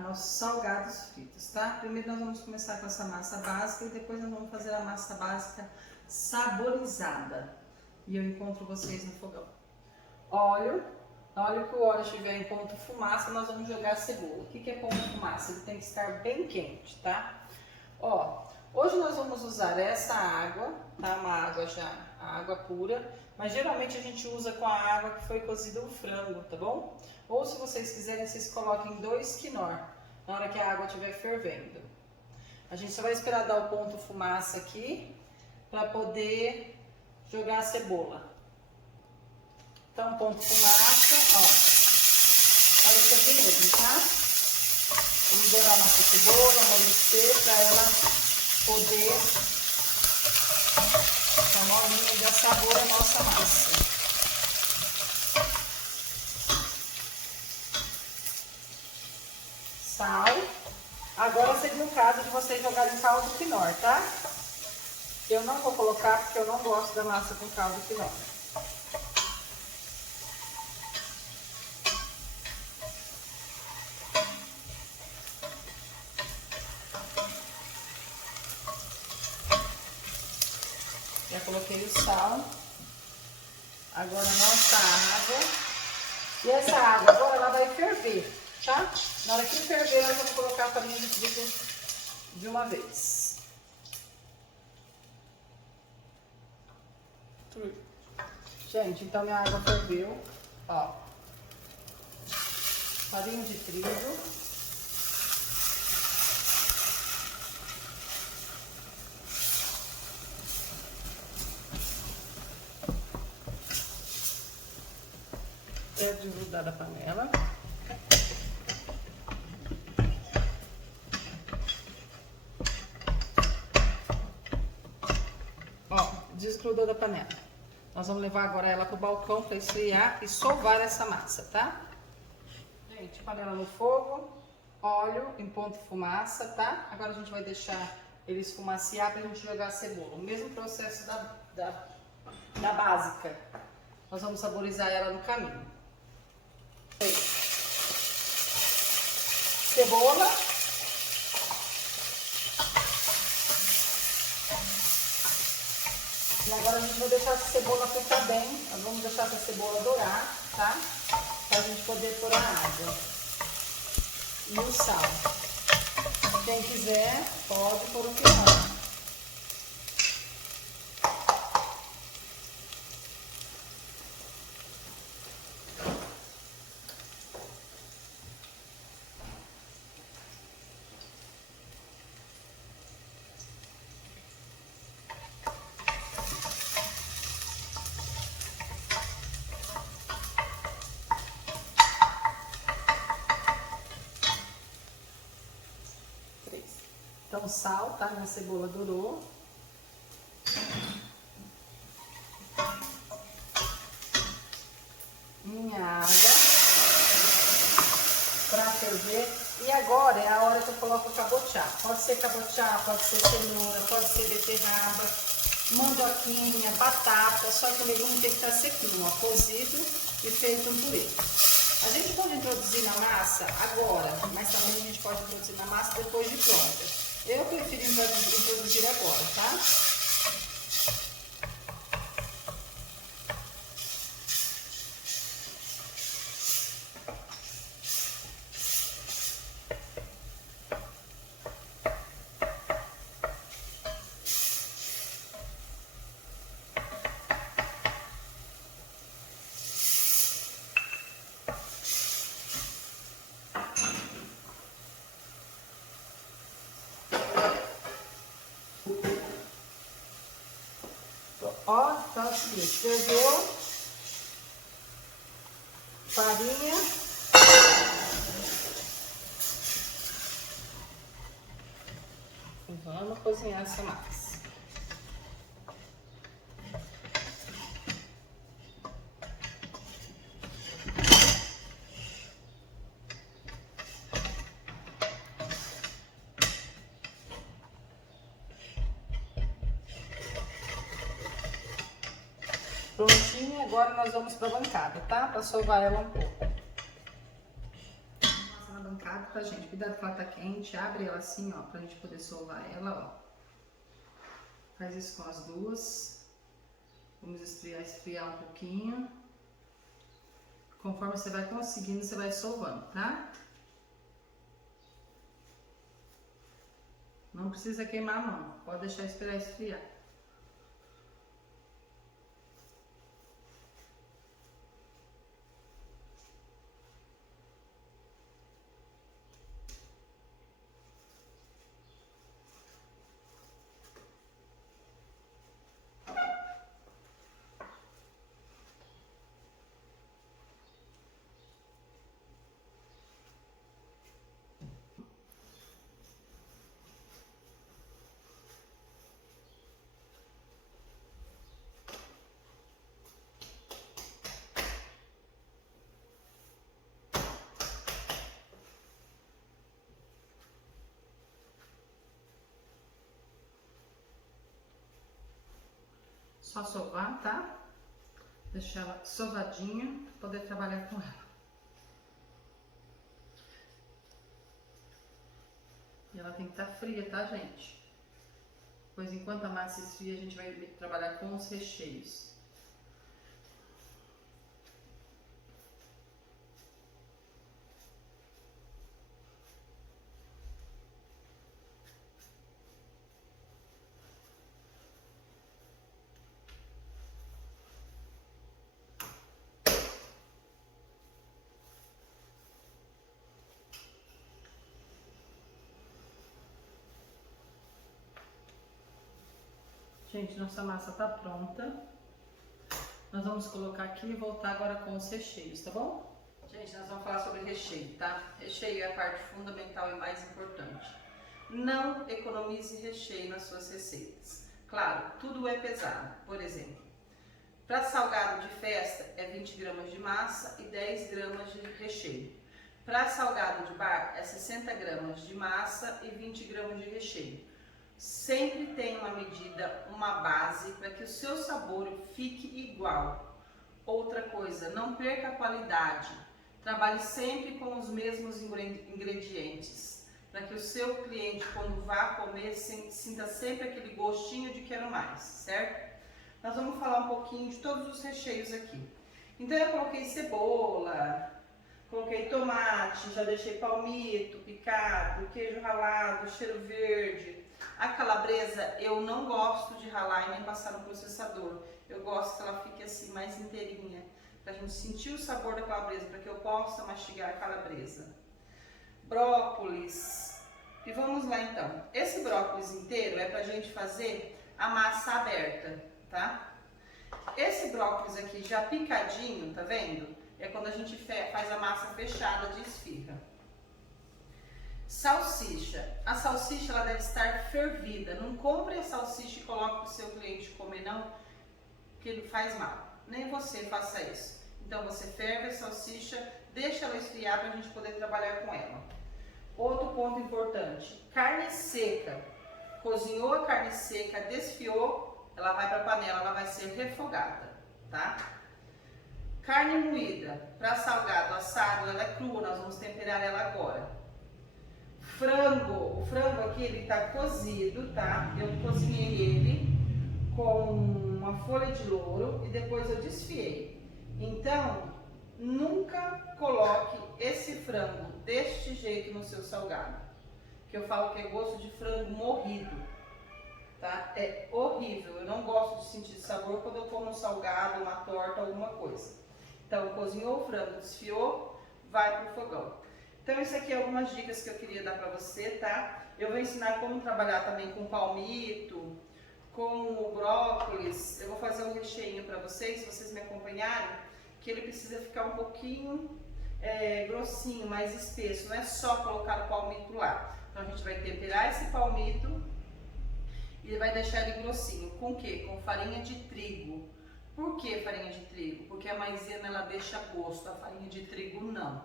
nossos salgados fritos, tá? Primeiro nós vamos começar com essa massa básica e depois nós vamos fazer a massa básica saborizada. E eu encontro vocês no fogão. Óleo. Na hora que o óleo estiver em ponto fumaça, nós vamos jogar a cebola. O que é ponto fumaça? Ele tem que estar bem quente, tá? Ó, hoje nós vamos usar essa água, tá? Uma água já, a água pura. Mas geralmente a gente usa com a água que foi cozido o frango, tá bom? Ou se vocês quiserem, vocês coloquem 2 quinor na hora que a água estiver fervendo. A gente só vai esperar dar o ponto fumaça aqui para poder jogar a cebola. Então, ponto fumaça, ó. Olha isso aqui mesmo, tá? Vamos dourar a nossa cebola, amolecer para ela poder ficar molinha e dar sabor à nossa massa. Sal. Agora seria o caso de vocês jogarem caldo quinor, tá? Eu não vou colocar porque eu não gosto da massa com caldo quinor. Já coloquei o sal. Agora a nossa água. E essa água agora ela vai ferver, tá? Na hora que ferver, nós vamos colocar a farinha de trigo de uma vez. Gente, então minha água ferveu, ó. Farinha de trigo. É desgrudar da panela. Ó, desgrudou da panela. Nós vamos levar agora ela pro balcão para esfriar e sovar essa massa, tá? Gente, panela no fogo, óleo em ponto fumaça, tá? Agora a gente vai deixar ele esfumaciar pra gente jogar a cebola. O mesmo processo da básica. Nós vamos saborizar ela no caminho. Cebola. E agora a gente vai deixar essa cebola fritar bem. Nós vamos deixar essa cebola dourar, tá? Pra gente poder pôr a água. E o sal. Quem quiser, pode pôr o quinor. Então, sal, tá? Minha cebola dourou. Minha água pra ferver. E agora é a hora que eu coloco o cabotiá. Pode ser cabotiá, pode ser cenoura, pode ser beterraba, mandioquinha, batata. Só que o legume tem que estar sequinho, ó, cozido e feito um purê. A gente pode introduzir na massa agora, mas também a gente pode introduzir na massa depois de pronta. Eu prefiro introduzir agora, tá? Ó, então é o seguinte, ferveu, farinha, e vamos cozinhar essa massa. Prontinha, agora nós vamos para a bancada, tá? Para sovar ela um pouco. Massa na bancada. rápido, tá, gente? Cuidado que ela tá quente, abre ela assim, ó, pra gente poder sovar ela, ó. Faz isso com as duas. Vamos esfriar um pouquinho. Conforme você vai conseguindo, você vai sovando, tá? Não precisa queimar a mão, pode deixar esperar esfriar. Só sovar, tá? Deixar ela sovadinha para poder trabalhar com ela. E ela tem que estar fria, tá, gente? Pois enquanto a massa esfria, a gente vai trabalhar com os recheios. Gente, nossa massa tá pronta. Nós vamos colocar aqui e voltar agora com os recheios, tá bom? Gente, nós vamos falar sobre recheio, tá? Recheio é a parte fundamental e mais importante. Não economize recheio nas suas receitas. Claro, tudo é pesado. Por exemplo, para salgado de festa é 20 gramas de massa e 10 gramas de recheio. Para salgado de bar é 60 gramas de massa e 20 gramas de recheio. Sempre tem uma medida, uma base para que o seu sabor fique igual. Outra coisa, não perca a qualidade. Trabalhe sempre com os mesmos ingredientes, para que o seu cliente, quando vá comer, sinta sempre aquele gostinho de quero mais, certo? Nós vamos falar um pouquinho de todos os recheios aqui. Então eu coloquei cebola, coloquei tomate, já deixei palmito, picado, queijo ralado, cheiro verde. A calabresa eu não gosto de ralar e nem passar no processador. Eu gosto que ela fique assim mais inteirinha, pra gente sentir o sabor da calabresa, para que eu possa mastigar a calabresa. Brócolis. E vamos lá então. Esse brócolis inteiro é pra gente fazer a massa aberta, tá? Esse brócolis aqui já picadinho, tá vendo? É quando a gente faz a massa fechada de esfirra. Salsicha. A salsicha ela deve estar fervida. Não compre a salsicha e coloque para o seu cliente comer, não, que ele faz mal. Nem você faça isso. Então você ferve a salsicha, deixa ela esfriar para a gente poder trabalhar com ela. Outro ponto importante: carne seca. Cozinhou a carne seca, desfiou, ela vai para a panela, ela vai ser refogada, tá? Carne moída. Para salgado, assado, ela é crua, nós vamos temperar ela agora. Frango, o frango aqui ele tá cozido, tá? Eu cozinhei ele com uma folha de louro e depois eu desfiei. Então, nunca coloque esse frango deste jeito no seu salgado. Que eu falo que é gosto de frango morrido, tá? É horrível, eu não gosto de sentir sabor quando eu como um salgado, uma torta, alguma coisa. Então, cozinhou o frango, desfiou, vai pro fogão. Então, isso aqui é algumas dicas que eu queria dar para você, tá? Eu vou ensinar como trabalhar também com palmito, com o brócolis. Eu vou fazer um recheio para vocês, se vocês me acompanharem, que ele precisa ficar um pouquinho grossinho, mais espesso. Não é só colocar o palmito lá. Então, a gente vai temperar esse palmito e vai deixar ele grossinho. Com o quê? Com farinha de trigo. Por que farinha de trigo? Porque a maisena ela deixa gosto, a farinha de trigo não,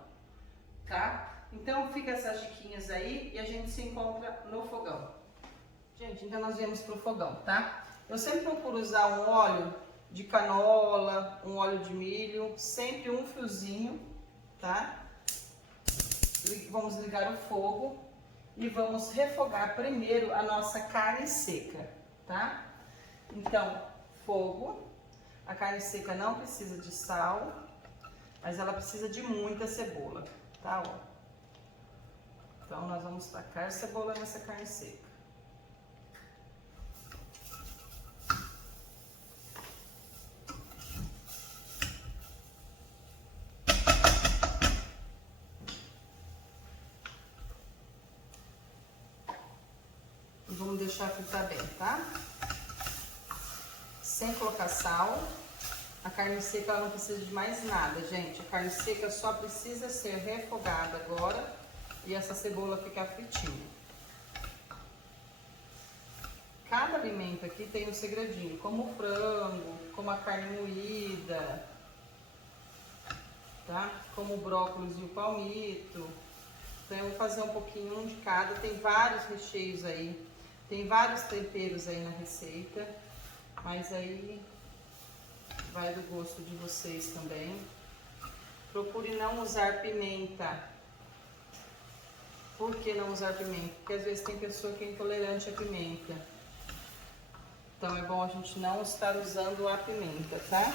tá? Então fica essas diquinhas aí e a gente se encontra no fogão. Gente, então nós viemos pro fogão, tá? Eu sempre procuro usar um óleo de canola, um óleo de milho, sempre um fiozinho, tá? vamos ligar o fogo e vamos refogar primeiro a nossa carne seca, tá? Então, fogo, a carne seca não precisa de sal, mas ela precisa de muita cebola, tá? Ó. Então, nós vamos tacar cebola nessa carne seca. E vamos deixar fritar bem, tá? Sem colocar sal. A carne seca ela não precisa de mais nada, gente. A carne seca só precisa ser refogada agora e essa cebola ficar fritinha. Cada alimento aqui tem um segredinho, como o frango, como a carne moída, tá? Como o brócolis e o palmito. Então eu vou fazer um pouquinho um de cada. Tem vários recheios aí, tem vários temperos aí na receita, mas aí vai do gosto de vocês também. Procure não usar pimenta. Por que não usar pimenta? Porque às vezes tem pessoa que é intolerante à pimenta. Então é bom a gente não estar usando a pimenta, tá?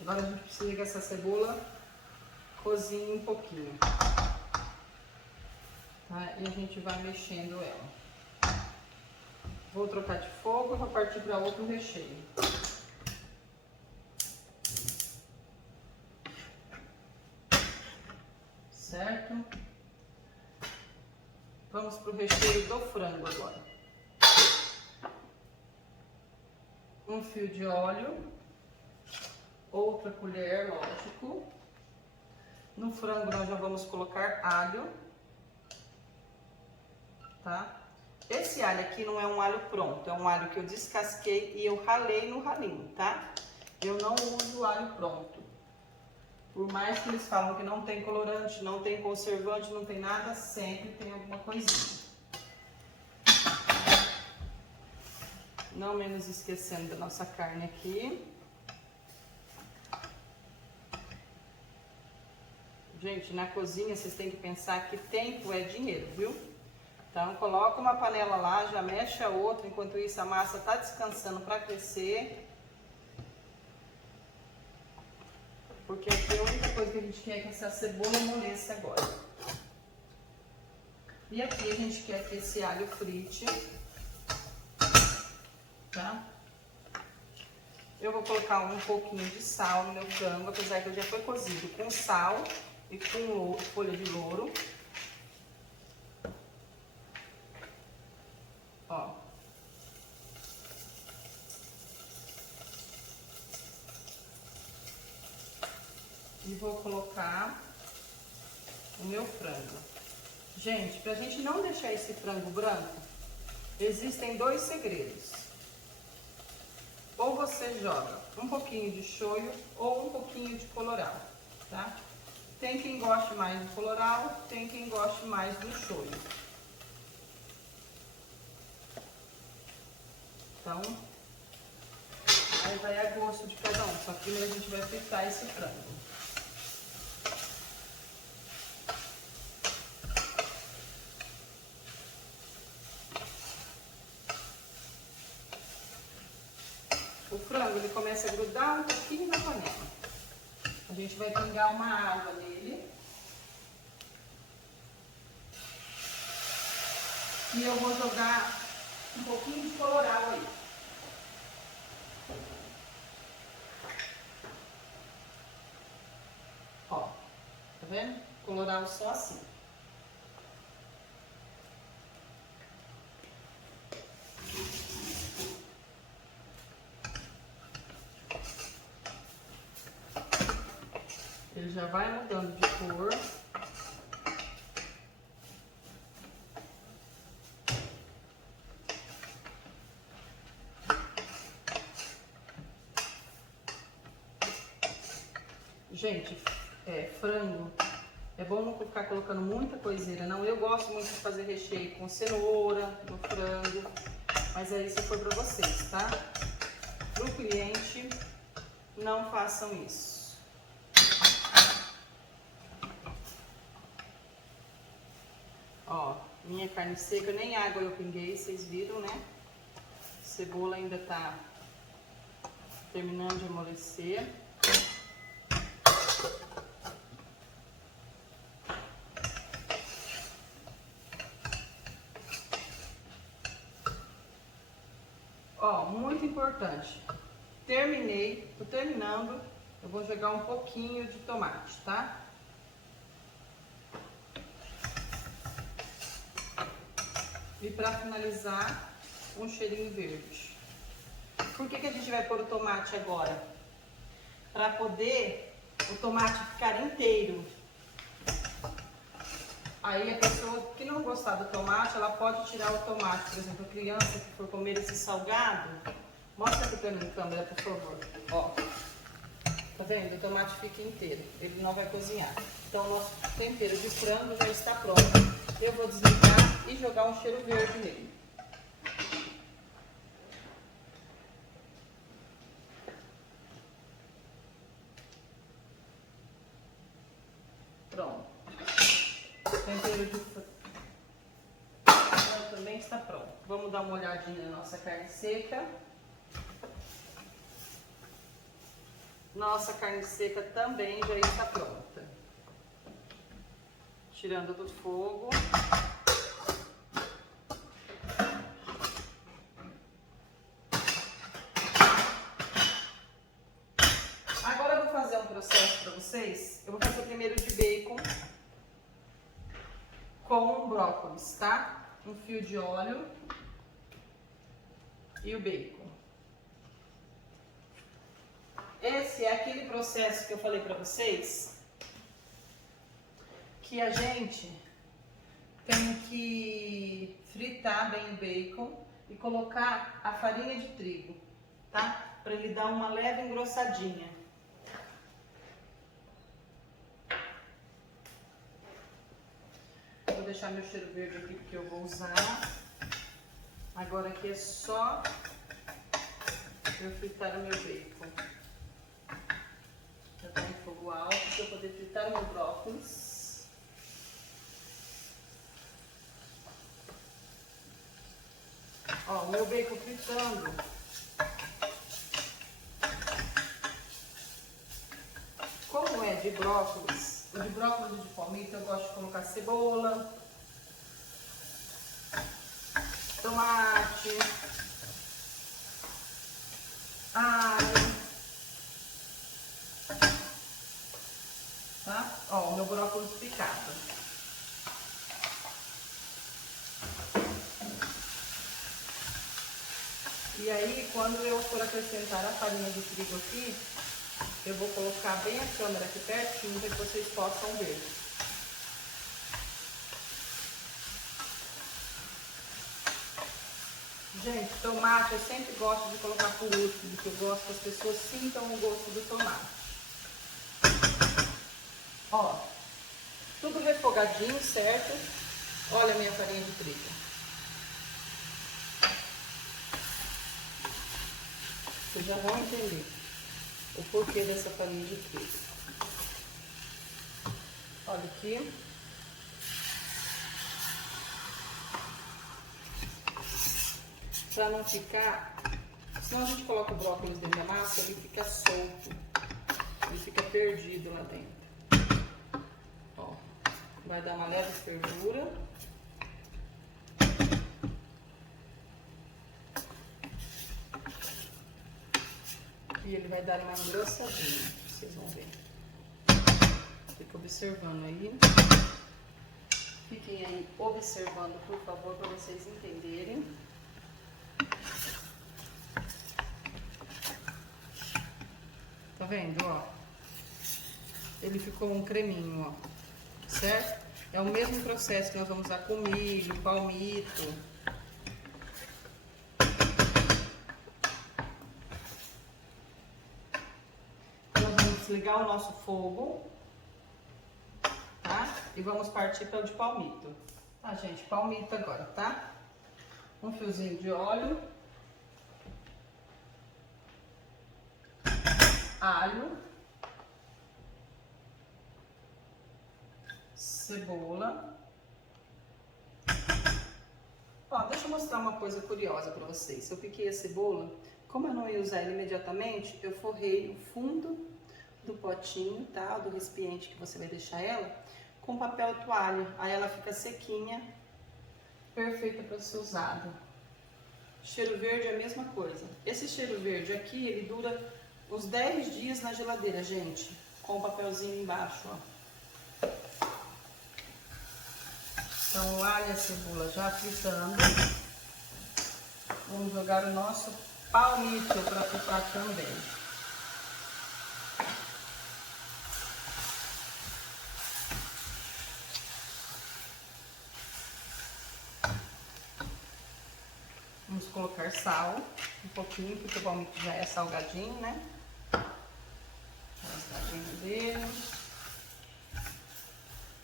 Agora a gente precisa que essa cebola cozinhe um pouquinho, tá? E a gente vai mexendo ela. Vou trocar de fogo e vou partir para outro recheio. Certo? Vamos para o recheio do frango agora. Um fio de óleo. Outra colher, lógico. No frango nós já vamos colocar alho, tá? Esse alho aqui não é um alho pronto, é um alho que eu descasquei e eu ralei no ralinho, tá? Eu não uso alho pronto. Por mais que eles falam que não tem colorante, não tem conservante, não tem nada, sempre tem alguma coisinha. Não menos esquecendo da nossa carne aqui. Gente, na cozinha vocês têm que pensar que tempo é dinheiro, viu? Então, coloca uma panela lá, já mexe a outra, enquanto isso a massa tá descansando para crescer. Porque aqui a única coisa que a gente quer é que essa cebola amoleça agora. E aqui a gente quer que esse alho frite, tá? Eu vou colocar um pouquinho de sal no meu frango, apesar que já foi cozido com sal e com folha de louro. Ó. E vou colocar o meu frango. Gente, pra gente não deixar esse frango branco, existem dois segredos. Ou você joga um pouquinho de shoyu ou um pouquinho de colorau, tá? Tem quem goste mais do colorau, tem quem goste mais do shoyu. Então, aí vai a gosto de cada um. Só que primeiro a gente vai fritar esse frango. O frango, ele começa a grudar um pouquinho na panela. A gente vai pingar uma água nele. E eu vou jogar um pouquinho de colorau aí. Ó, tá vendo? Colorau só assim. Ele já vai mudando de cor. Gente, frango, é bom não ficar colocando muita coiseira, não. Eu gosto muito de fazer recheio com cenoura no frango, mas aí se for pra vocês, tá? Pro cliente, não façam isso. Ó, minha carne seca, nem água eu pinguei, vocês viram, né? Cebola ainda tá terminando de amolecer. Ó, muito importante. Tô terminando. Eu vou jogar um pouquinho de tomate, tá? E para finalizar, um cheirinho verde. Por que a gente vai pôr o tomate agora? Para poder o tomate ficar inteiro. Aí a pessoa que não gostar do tomate, ela pode tirar o tomate. Por exemplo, a criança que for comer esse salgado, mostra aqui pra mim, câmera, por favor. Ó, tá vendo? O tomate fica inteiro, ele não vai cozinhar. Então, o nosso tempero de frango já está pronto. Eu vou desligar e jogar um cheiro verde nele. Pronto. O tempero de frango também está pronto. Vamos dar uma olhadinha na nossa carne seca. Nossa carne seca também já está pronta. Tirando do fogo. Agora eu vou fazer um processo para vocês. Eu vou fazer primeiro de bacon com brócolis, tá? Um fio de óleo e o bacon. Esse é aquele processo que eu falei pra vocês, que a gente tem que fritar bem o bacon e colocar a farinha de trigo, tá? Pra ele dar uma leve engrossadinha. Vou deixar meu cheiro verde aqui porque eu vou usar. Agora aqui é só eu fritar o meu bacon. Já tá em fogo alto para eu poder fritar o meu brócolis. Ó, o meu bacon fritando. Como é de brócolis, o de brócolis de palmito eu gosto de colocar cebola, tomate, alho, tá? Ó, o meu brócolis picado. E aí, quando eu for acrescentar a farinha de trigo aqui, eu vou colocar bem a câmera aqui pertinho para que vocês possam ver. Gente, tomate eu sempre gosto de colocar por último, porque eu gosto que as pessoas sintam o gosto do tomate. Ó, tudo refogadinho, certo? Olha a minha farinha de trigo. Vocês já vão entender o porquê dessa farinha de trigo. Olha aqui. Pra não ficar... Senão a gente coloca o brócolis dentro da massa, ele fica solto. Ele fica perdido lá dentro. Ó, vai dar uma leve fervura. E ele vai dar uma engrossadinha, vocês vão ver. Fica observando aí. Fiquem aí observando, por favor, para vocês entenderem. Tá vendo, ó? Ele ficou um creminho, ó. Certo? É o mesmo processo que nós vamos usar com milho, palmito. desligar o nosso fogo, tá? E vamos partir para o de palmito. Tá, gente? Palmito agora, tá? Um fiozinho de óleo. Alho. Cebola. Ó, deixa eu mostrar uma coisa curiosa para vocês. Eu piquei a cebola, como eu não ia usar ela imediatamente, eu forrei o fundo do potinho, tá? Do recipiente que você vai deixar ela, com papel toalha. Aí ela fica sequinha, perfeita para ser usada. Cheiro verde é a mesma coisa. Esse cheiro verde aqui, ele dura uns 10 dias na geladeira, gente. Com o papelzinho embaixo, ó. Então, o alho e a cebola já fritando. Vamos jogar o nosso palmito para fritar também. Vamos colocar sal, um pouquinho, porque o palmito já é salgadinho, né? Salgadinho dele.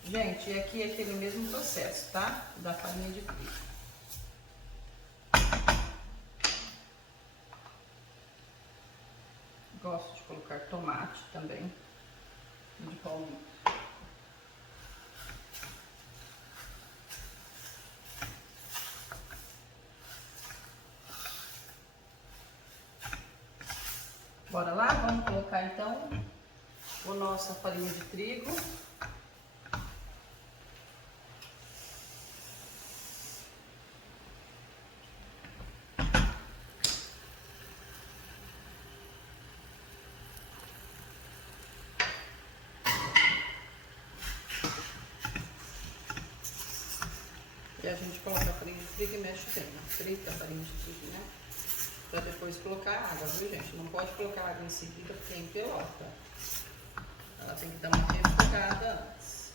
Gente, e aqui é aquele mesmo processo, tá? Da farinha de trigo. Gosto de colocar tomate também, de palmito. Bora lá? Vamos colocar então a nossa farinha de trigo. E a gente coloca a farinha de trigo e mexe bem, né? Frita a farinha de trigo, né? Pra depois colocar água, viu, gente? Não pode colocar água em seguida porque é empelota. Ela tem que dar uma refogada antes.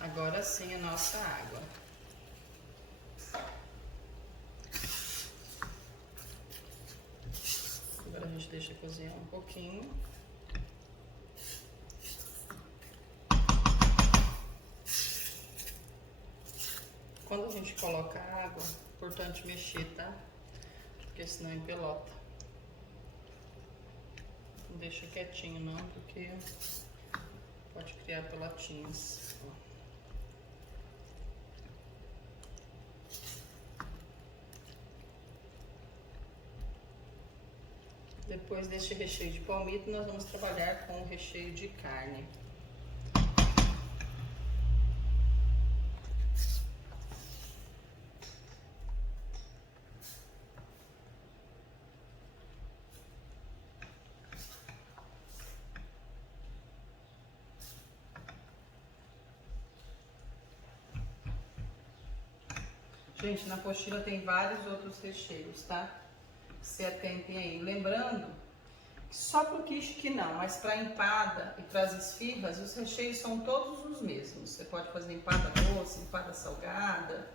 Agora sim a nossa água. Agora a gente deixa cozinhar um pouquinho. Quando a gente coloca a água, é importante mexer, tá? Porque senão empelota. Não deixa quietinho não, porque pode criar pelotinhas. Depois deste recheio de palmito, nós vamos trabalhar com o recheio de carne. Gente, na apostila tem vários outros recheios, tá? Se atentem aí. Lembrando que só pro quiche que não, mas para empada e para as esfirras, os recheios são todos os mesmos. Você pode fazer empada doce, empada salgada,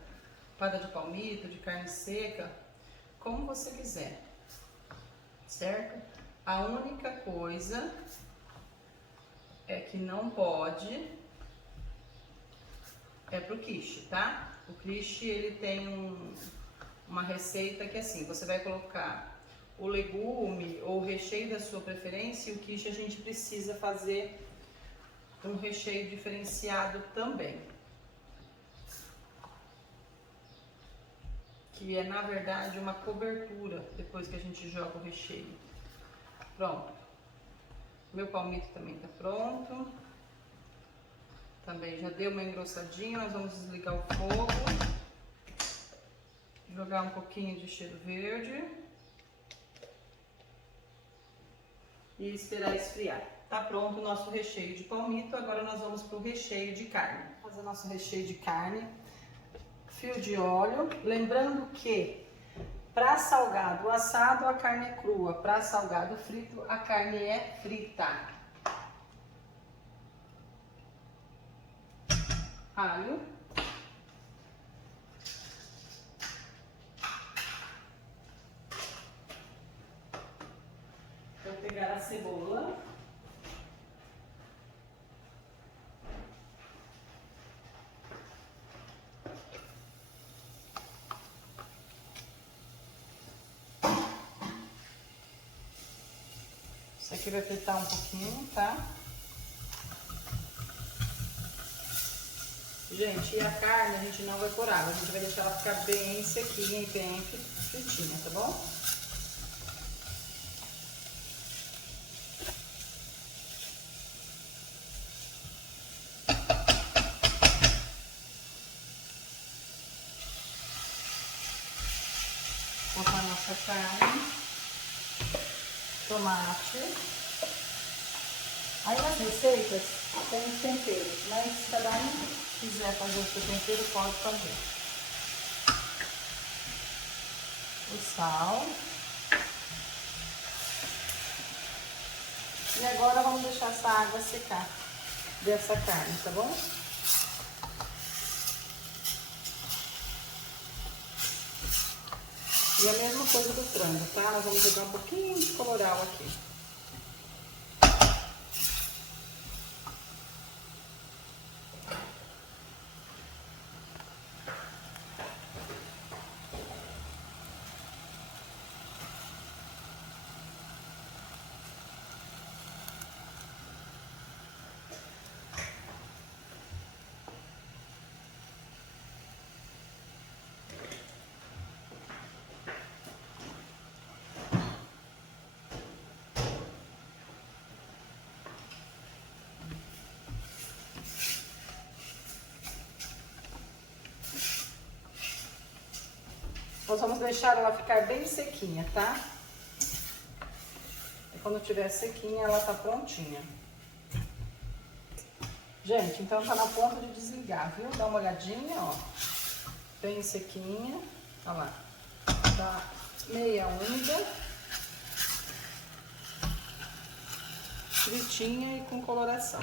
empada de palmito, de carne seca, como você quiser, certo? A única coisa é que não pode é pro quiche, tá? O quiche, ele tem uma receita que assim, você vai colocar o legume ou o recheio da sua preferência, e o quiche a gente precisa fazer um recheio diferenciado também. Que é, na verdade, uma cobertura depois que a gente joga o recheio. Pronto. Meu palmito também tá pronto. Também já deu uma engrossadinha, nós vamos desligar o fogo. Jogar um pouquinho de cheiro verde. E esperar esfriar. Tá pronto o nosso recheio de palmito, agora nós vamos pro recheio de carne. Vamos fazer nosso recheio de carne. Fio de óleo. Lembrando que para salgado assado a carne é crua, para salgado frito a carne é frita. Alho. Vou pegar a cebola. Isso aqui vai fritar um pouquinho, tá? Gente, e a carne a gente não vai pôr água, a gente vai deixar ela ficar bem sequinha e bem fritinha, tá bom? Vou botar a nossa carne, tomate. Aí nas receitas tem os temperos, mas se cada um quiser fazer o seu tempero, pode fazer. O sal. E agora vamos deixar essa água secar dessa carne, tá bom? E a mesma coisa do frango, tá? Nós vamos jogar um pouquinho de colorau aqui. Nós vamos deixar ela ficar bem sequinha, tá? E quando tiver sequinha, ela tá prontinha. Gente, então tá na ponta de desligar, viu? Dá uma olhadinha, ó. Bem sequinha. Olha lá. Tá meia úmida. Fritinha e com coloração.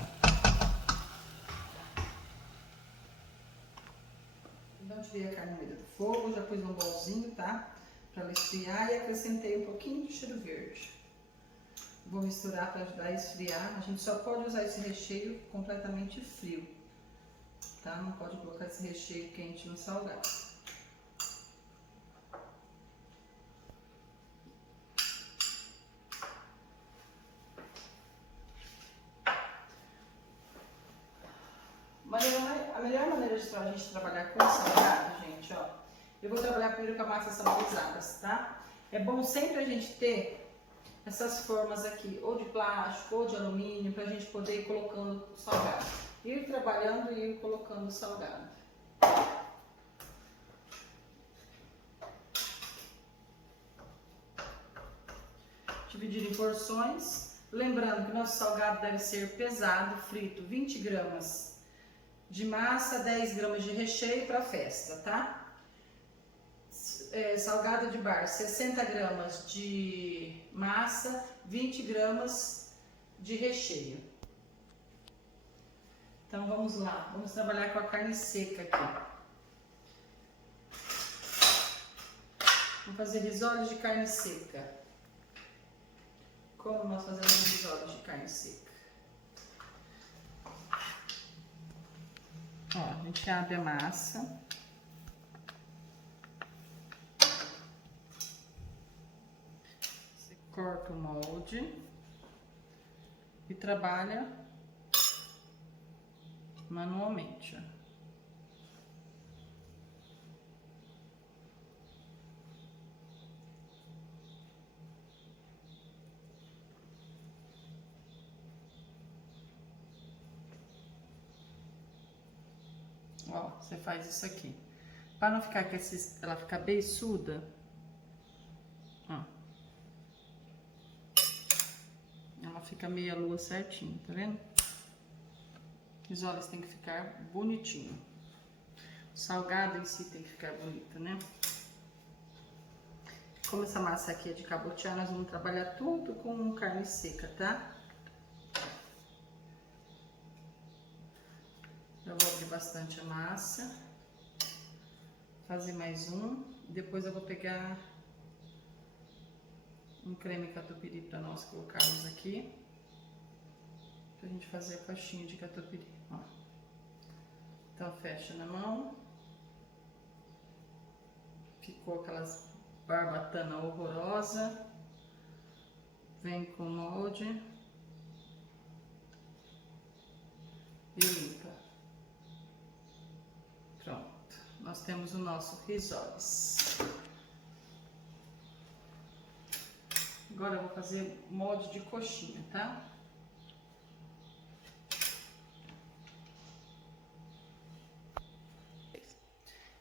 Então, tirei a carne moída do fogo, já pus num bolzinho, tá? Pra ela esfriar e acrescentei um pouquinho de cheiro verde. Vou misturar para ajudar a esfriar. A gente só pode usar esse recheio completamente frio, tá? Não pode colocar esse recheio quente no salgado. A melhor maneira de a gente trabalhar com salgado, gente, ó. Eu vou trabalhar primeiro com a massa saborizada, tá? É bom sempre a gente ter essas formas aqui, ou de plástico, ou de alumínio, pra gente poder ir colocando o salgado. Ir trabalhando e ir colocando o salgado. Dividir em porções. Lembrando que nosso salgado deve ser pesado, frito, 20 gramas de massa, 10 gramas de recheio para festa, tá? Salgado de bar, 60 gramas de massa, 20 gramas de recheio. Então vamos lá, vamos trabalhar com a carne seca aqui. Vamos fazer risoles de carne seca. Como nós fazemos risoles de carne seca? Ó, a gente abre a massa. Você corta o molde e trabalha manualmente, ó. Ó, você faz isso aqui. Para não ficar ela ficar beiçuda, ó. Ela fica meia lua certinho, tá vendo? Os olhos tem que ficar bonitinho. O salgado em si tem que ficar bonito, né? Como essa massa aqui é de cabotiá, nós vamos trabalhar tudo com carne seca, tá? Eu vou abrir bastante a massa, fazer mais um, depois eu vou pegar um creme catupiry para nós colocarmos aqui, pra gente fazer a caixinha de catupiry, ó. Então fecha na mão, ficou aquelas barbatana horrorosa, Vem com o molde e limpa. Pronto, nós temos o nosso risoles. Agora eu vou fazer molde de coxinha, tá?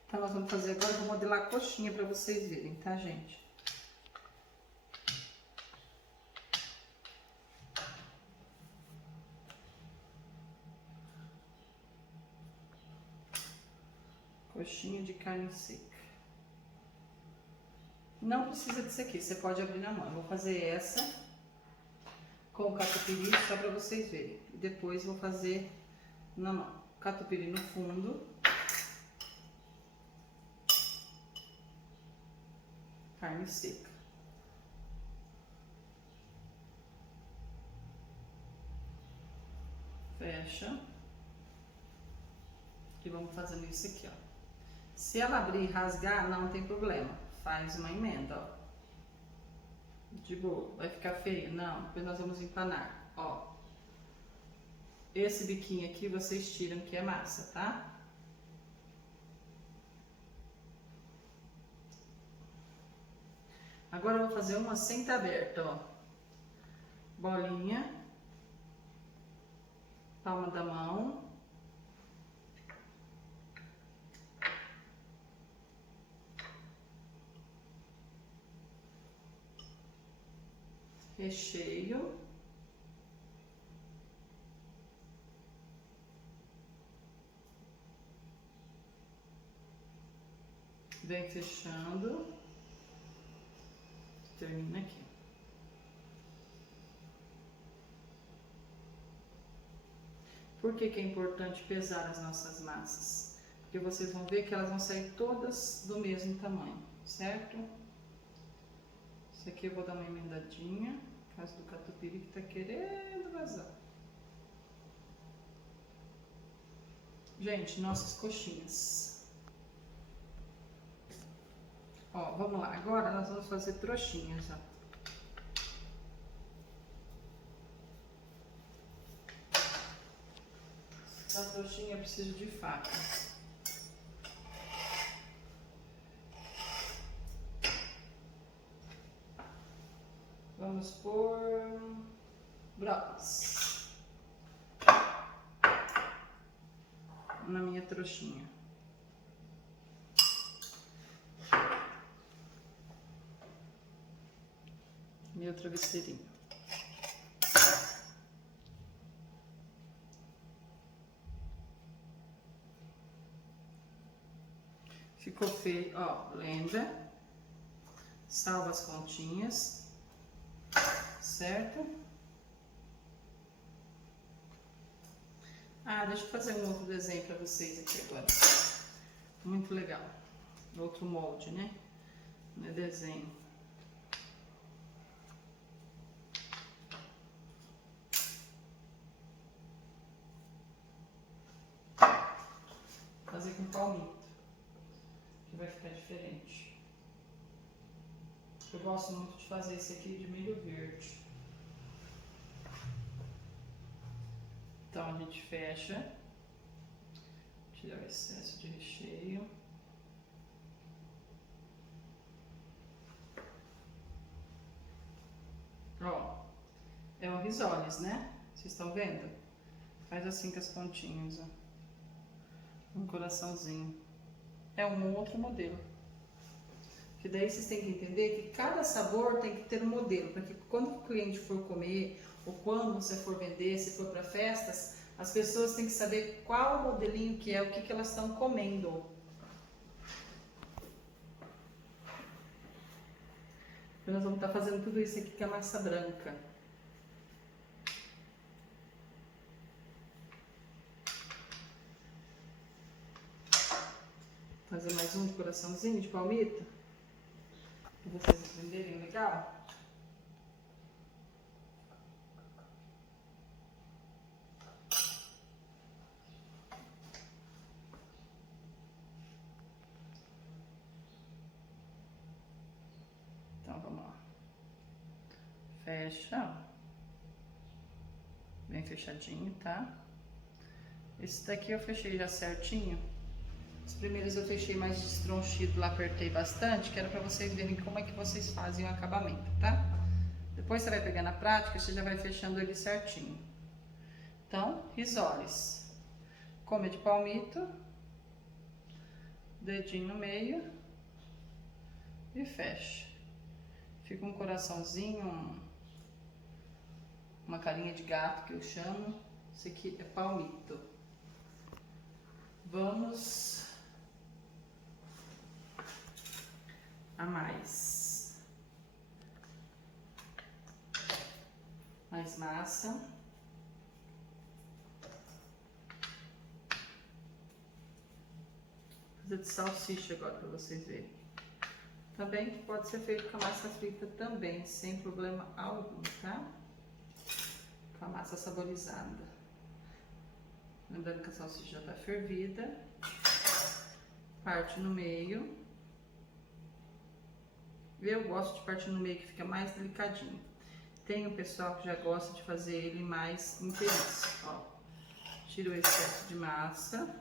Então nós vamos fazer agora, eu vou modelar a coxinha para vocês verem, tá, gente? Coxinha de carne seca. Não precisa disso aqui, você pode abrir na mão. Eu vou fazer essa com o catupiry só para vocês verem. E depois vou fazer na mão. Catupiry no fundo. Carne seca. Fecha. E vamos fazendo isso aqui, ó. Se ela abrir e rasgar, não tem problema. Faz uma emenda, ó. De boa. Vai ficar feio? Não. Depois nós vamos empanar, ó. Esse biquinho aqui vocês tiram que é massa, tá? Agora eu vou fazer uma sem tá aberta, ó. Bolinha. Palma da mão. Recheio. Vem fechando. Termina aqui. Por que que é importante pesar as nossas massas? Porque vocês vão ver que elas vão sair todas do mesmo tamanho, certo? Isso aqui eu vou dar uma emendadinha, por causa do catupiry que tá querendo vazar. Gente, nossas coxinhas. Ó, vamos lá. Agora nós vamos fazer trouxinhas, ó. Pra trouxinha eu preciso de faca. Vamos pôr brócolis na minha trouxinha. Meu travesseirinho. Ficou feio, ó, lembra? Salva as pontinhas, certo? Ah, deixa eu fazer um outro desenho para vocês aqui agora. Muito legal. Outro molde, né? Não é desenho. Fazer com palmito, que vai ficar diferente. Eu gosto muito de fazer esse aqui de milho verde. Então a gente fecha, tira o excesso de recheio. Ó, é o risoles, né? Vocês estão vendo? Faz assim com as pontinhas, ó. Um coraçãozinho. É um outro modelo. Que daí vocês têm que entender que cada sabor tem que ter um modelo, para que quando o cliente for comer ou quando você for vender, se for para festas, as pessoas têm que saber qual modelinho que é, o que que elas estão comendo. Então, nós vamos estar fazendo tudo isso aqui com a massa branca. Fazer mais um de coraçãozinho de palmito, para vocês entenderem legal. Então vamos lá. Fecha, ó. Bem fechadinho, tá? Esse daqui eu fechei já certinho. Os primeiros eu fechei mais destronchido, lá apertei bastante, que era pra vocês verem como é que vocês fazem o acabamento, tá? Depois você vai pegar na prática, você já vai fechando ele certinho. Então, risoles. Come de palmito, dedinho no meio e fecha. Fica um coraçãozinho, uma carinha de gato que eu chamo. Esse aqui é palmito. Vamos a mais massa. Vou fazer de salsicha agora para vocês verem. Também pode ser feito com a massa frita também, sem problema algum, tá? Com a massa saborizada. Lembrando que a salsicha já está fervida. Parte no meio. Eu gosto de partir no meio, que fica mais delicadinho. Tem o pessoal que já gosta de fazer ele mais inteiriço, ó. Tiro o excesso de massa.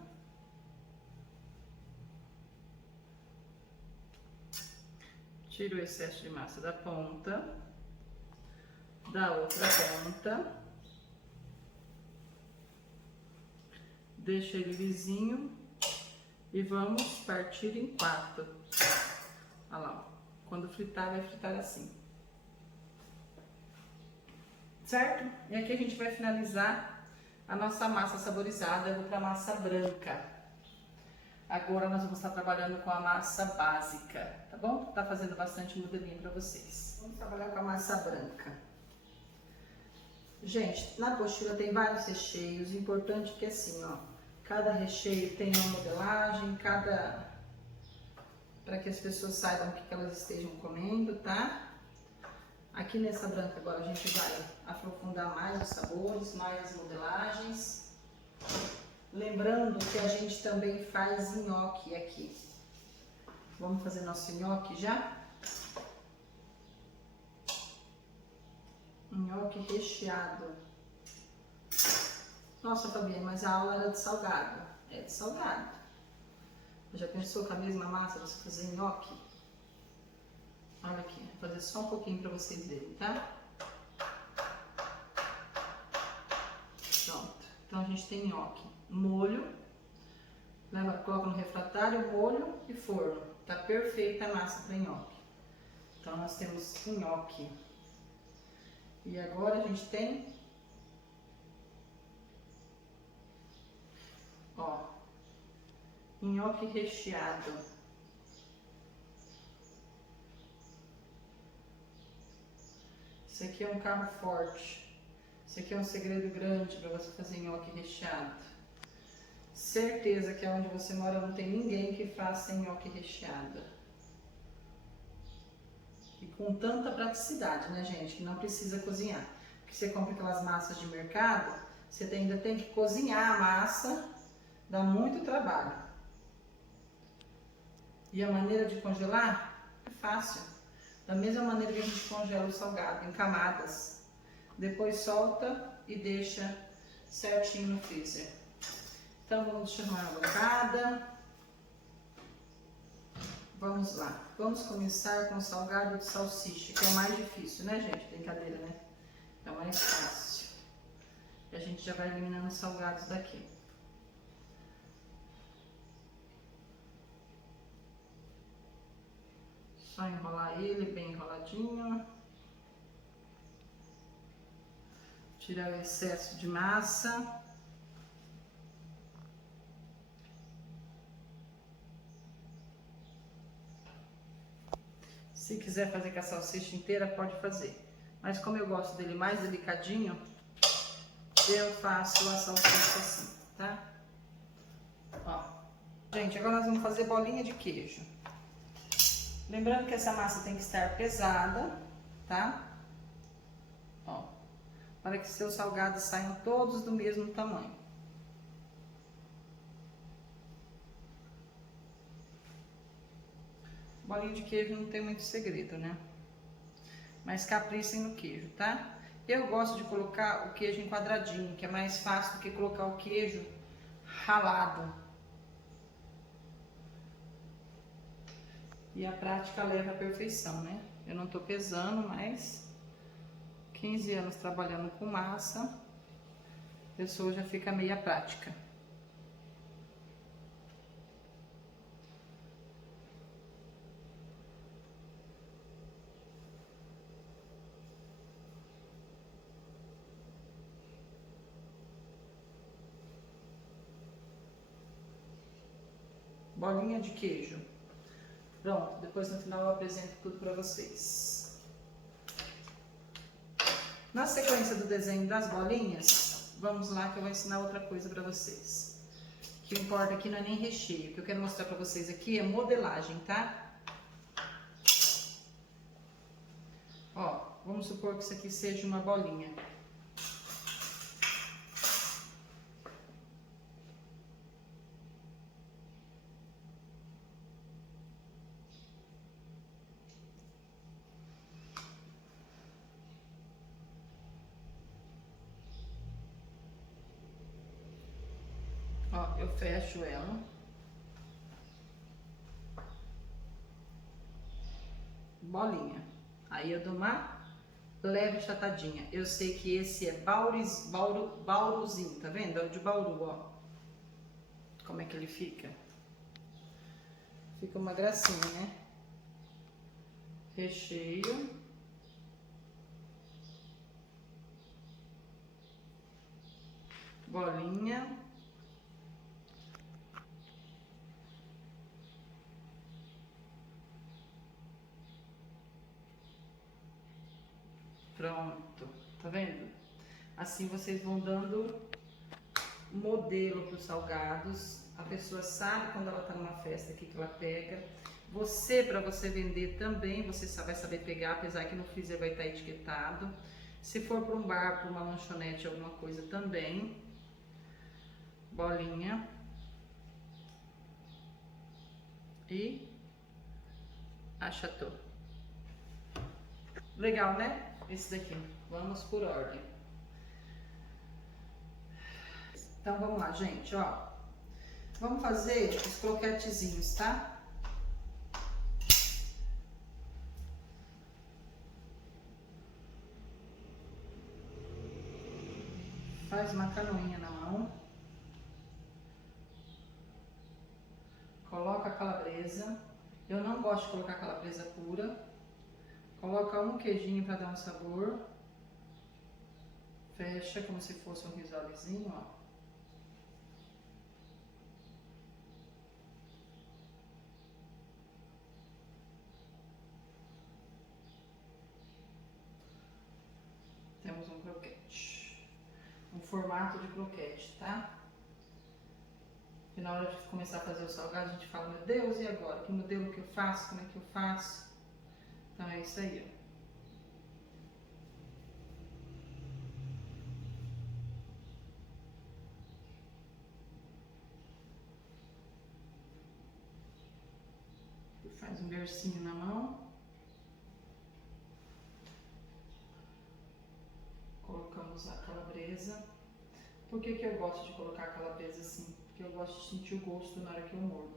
Tiro o excesso de massa da ponta. Da outra ponta. Deixa ele lisinho. E vamos partir em 4. Olha lá, ó. Quando fritar, vai fritar assim. Certo? E aqui a gente vai finalizar a nossa massa saborizada. Eu vou para a massa branca. Agora nós vamos estar trabalhando com a massa básica, tá bom? Tá fazendo bastante modelinho para vocês. Vamos trabalhar com a massa branca. Gente, na apostila tem vários recheios. O importante é que assim, ó, cada recheio tem uma modelagem, para que as pessoas saibam o que elas estejam comendo, tá? Aqui nessa branca agora a gente vai aprofundar mais os sabores, mais as modelagens. Lembrando que a gente também faz nhoque aqui. Vamos fazer nosso nhoque já? Nhoque recheado. Nossa, Fabiana, mas a aula era de salgado. É de salgado. Já pensou com a mesma massa você fazer nhoque? Olha aqui, vou fazer só um pouquinho para vocês verem, tá? Pronto. Então a gente tem nhoque, molho, coloca no refratário, molho e forno. Tá perfeita a massa para nhoque. Então nós temos nhoque. E agora a gente tem, ó, nhoque recheado. Isso aqui é um carro forte. Isso aqui é um segredo grande para você fazer nhoque recheado. Certeza que onde você mora não tem ninguém que faça nhoque recheado. E com tanta praticidade, né, gente? Que não precisa cozinhar. Porque você compra aquelas massas de mercado, você ainda tem que cozinhar a massa, dá muito trabalho. E a maneira de congelar é fácil. Da mesma maneira que a gente congela o salgado, em camadas. Depois solta e deixa certinho no freezer. Então vamos chamar a bancada. Vamos lá. Vamos começar com o salgado de salsicha, que é o mais difícil, né, gente? Brincadeira, né? É o mais fácil. E a gente já vai eliminando os salgados daqui. Só enrolar ele bem enroladinho. Tirar o excesso de massa. Se quiser fazer com a salsicha inteira, pode fazer. Mas como eu gosto dele mais delicadinho, eu faço a salsicha assim, tá? Ó. Gente, agora nós vamos fazer bolinha de queijo. Lembrando que essa massa tem que estar pesada, tá? Ó. Para que seus salgados saiam todos do mesmo tamanho. Bolinha de queijo não tem muito segredo, né? mas capricem no queijo, tá? Eu gosto de colocar o queijo em quadradinho, que é mais fácil do que colocar o queijo ralado. E a prática leva à perfeição, né? Eu não tô pesando, mas 15 anos trabalhando com massa, a pessoa já fica meia prática. Bolinha de queijo. Pronto, depois no final eu apresento tudo para vocês. Na sequência do desenho das bolinhas, vamos lá que eu vou ensinar outra coisa para vocês. O que importa aqui não é nem recheio, o que eu quero mostrar para vocês aqui é modelagem, tá? Ó, vamos supor que isso aqui seja uma bolinha. Ó, eu fecho ela. Bolinha. Aí eu dou uma leve chatadinha. Eu sei que esse é bauruzinho, tá vendo? É o de Bauru, ó. Como é que ele fica? Fica uma gracinha, né? Recheio. Bolinha. Pronto, tá vendo? Assim vocês vão dando modelo para os salgados. A pessoa sabe quando ela tá numa festa aqui que ela pega. Você, para você vender também, você vai saber pegar, apesar que no freezer vai estar etiquetado. Se for para um bar, para uma lanchonete, alguma coisa também. Bolinha. E achatou. Legal, né? Esse daqui. Vamos por ordem. Então vamos lá, gente, ó. Vamos fazer os croquetezinhos, tá? Faz uma canoinha na mão. Coloca a calabresa. Eu não gosto de colocar calabresa pura. Coloca um queijinho para dar um sabor. Fecha como se fosse um risolezinho, ó. Temos um croquete. Um formato de croquete, tá? E na hora de começar a fazer o salgado, a gente fala, meu Deus, e agora? Que modelo que eu faço? Como é que eu faço? Então é isso aí, ó. Faz um bercinho na mão. Colocamos a calabresa. Por que eu gosto de colocar a calabresa assim? Porque eu gosto de sentir o gosto na hora que eu mordo.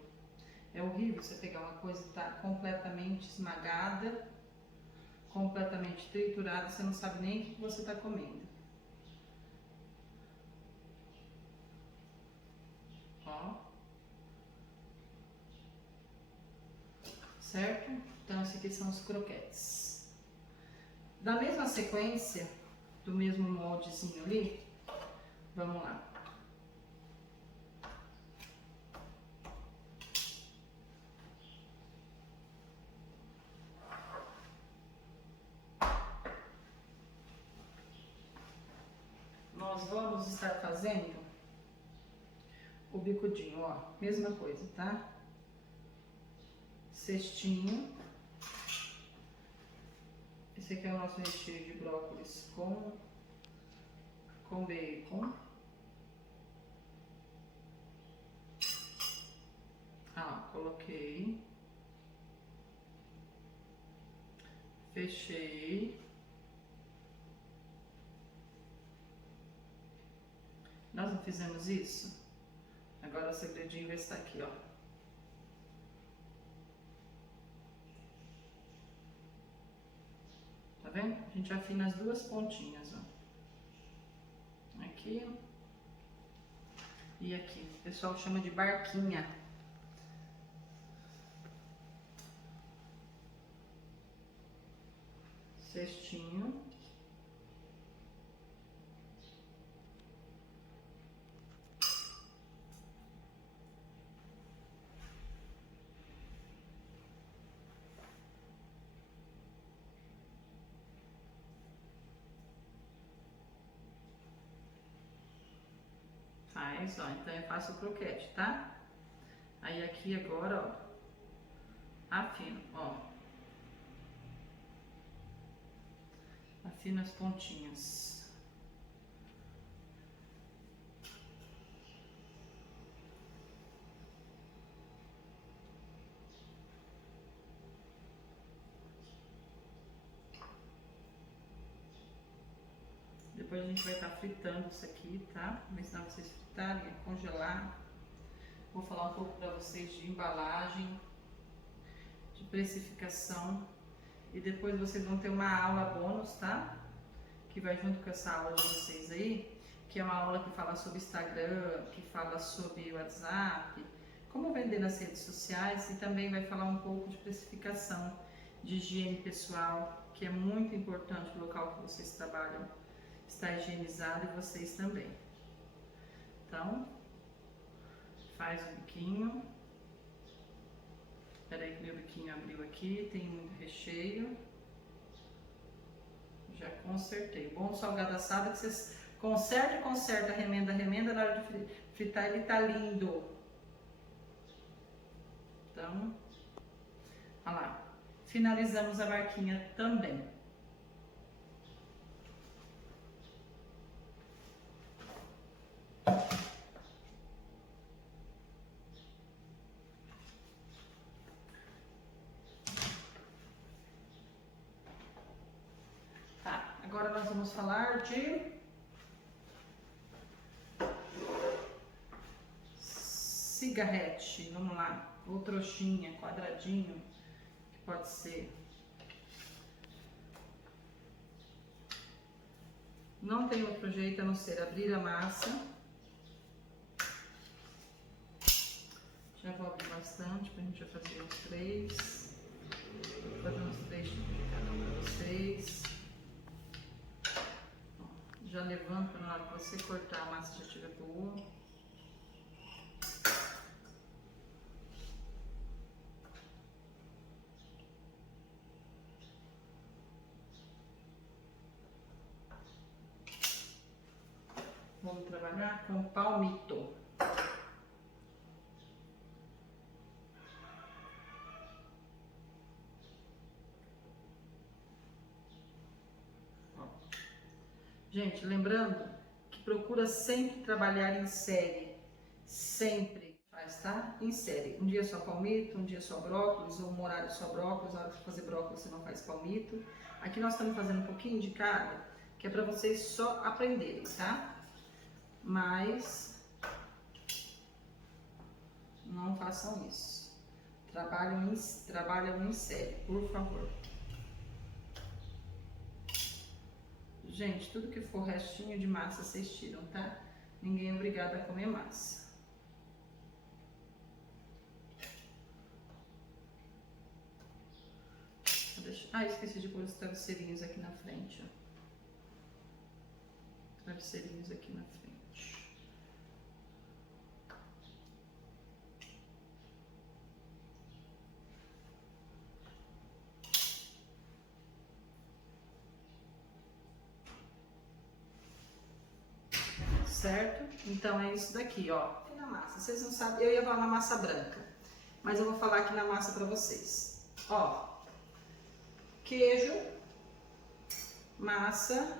É horrível você pegar uma coisa que está completamente esmagada, completamente triturada, você não sabe nem o que você está comendo. Ó. Certo? Então, esses aqui são os croquetes. Da mesma sequência, do mesmo moldezinho ali, vamos lá. Nós vamos estar fazendo o bicudinho, ó, mesma coisa, tá? Cestinho. Esse aqui é o nosso recheio de brócolis com bacon. Coloquei. Fechei. Nós não fizemos isso? Agora o segredinho vai estar aqui, ó. Tá vendo? A gente afina as duas pontinhas, ó. Aqui e aqui. O pessoal chama de barquinha. Cestinho. Faz, ó, então eu faço o croquete, tá? Aí aqui agora, ó, afino, ó. Afino as pontinhas. Depois a gente vai estar fritando isso aqui, tá? Vou ensinar vocês a fritarem, a congelar. Vou falar um pouco para vocês de embalagem, de precificação. E depois vocês vão ter uma aula bônus, tá? Que vai junto com essa aula de vocês aí. Que é uma aula que fala sobre Instagram, que fala sobre WhatsApp, como vender nas redes sociais. E também vai falar um pouco de precificação, de higiene pessoal, que é muito importante o local que vocês trabalham está higienizado e vocês também. Então, faz o biquinho. Espera aí que meu biquinho abriu aqui, tem muito recheio. Já consertei. Bom salgado assado que vocês conserta, remenda, na hora de fritar ele tá lindo. Então, olha lá. Finalizamos a barquinha também. Agora nós vamos falar de cigarrete, vamos lá, ou trouxinha, quadradinho, que pode ser. Não tem outro jeito a não ser abrir a massa. Já vou abrir bastante, pra gente já fazer uns 3. Vou fazer uns 3 de cada um pra vocês. Já levanta na hora que você cortar, a massa já estiver boa. Vamos trabalhar com palmito. Gente, lembrando que procura sempre trabalhar em série, sempre faz, tá? Em série. Um dia só palmito, um dia só brócolis, ou um horário só brócolis, na hora de fazer brócolis você não faz palmito. Aqui nós estamos fazendo um pouquinho de cada, que é para vocês só aprenderem, tá? Mas não façam isso. Trabalham em série, por favor. Gente, tudo que for restinho de massa vocês tiram, tá? Ninguém é obrigado a comer massa. Ah, esqueci de pôr os travesseirinhos aqui na frente, ó. Travesseirinhos aqui na frente. Certo? Então é isso daqui, ó. E na massa, vocês não sabem, eu ia falar na massa branca, mas eu vou falar aqui na massa pra vocês. Ó, queijo, massa,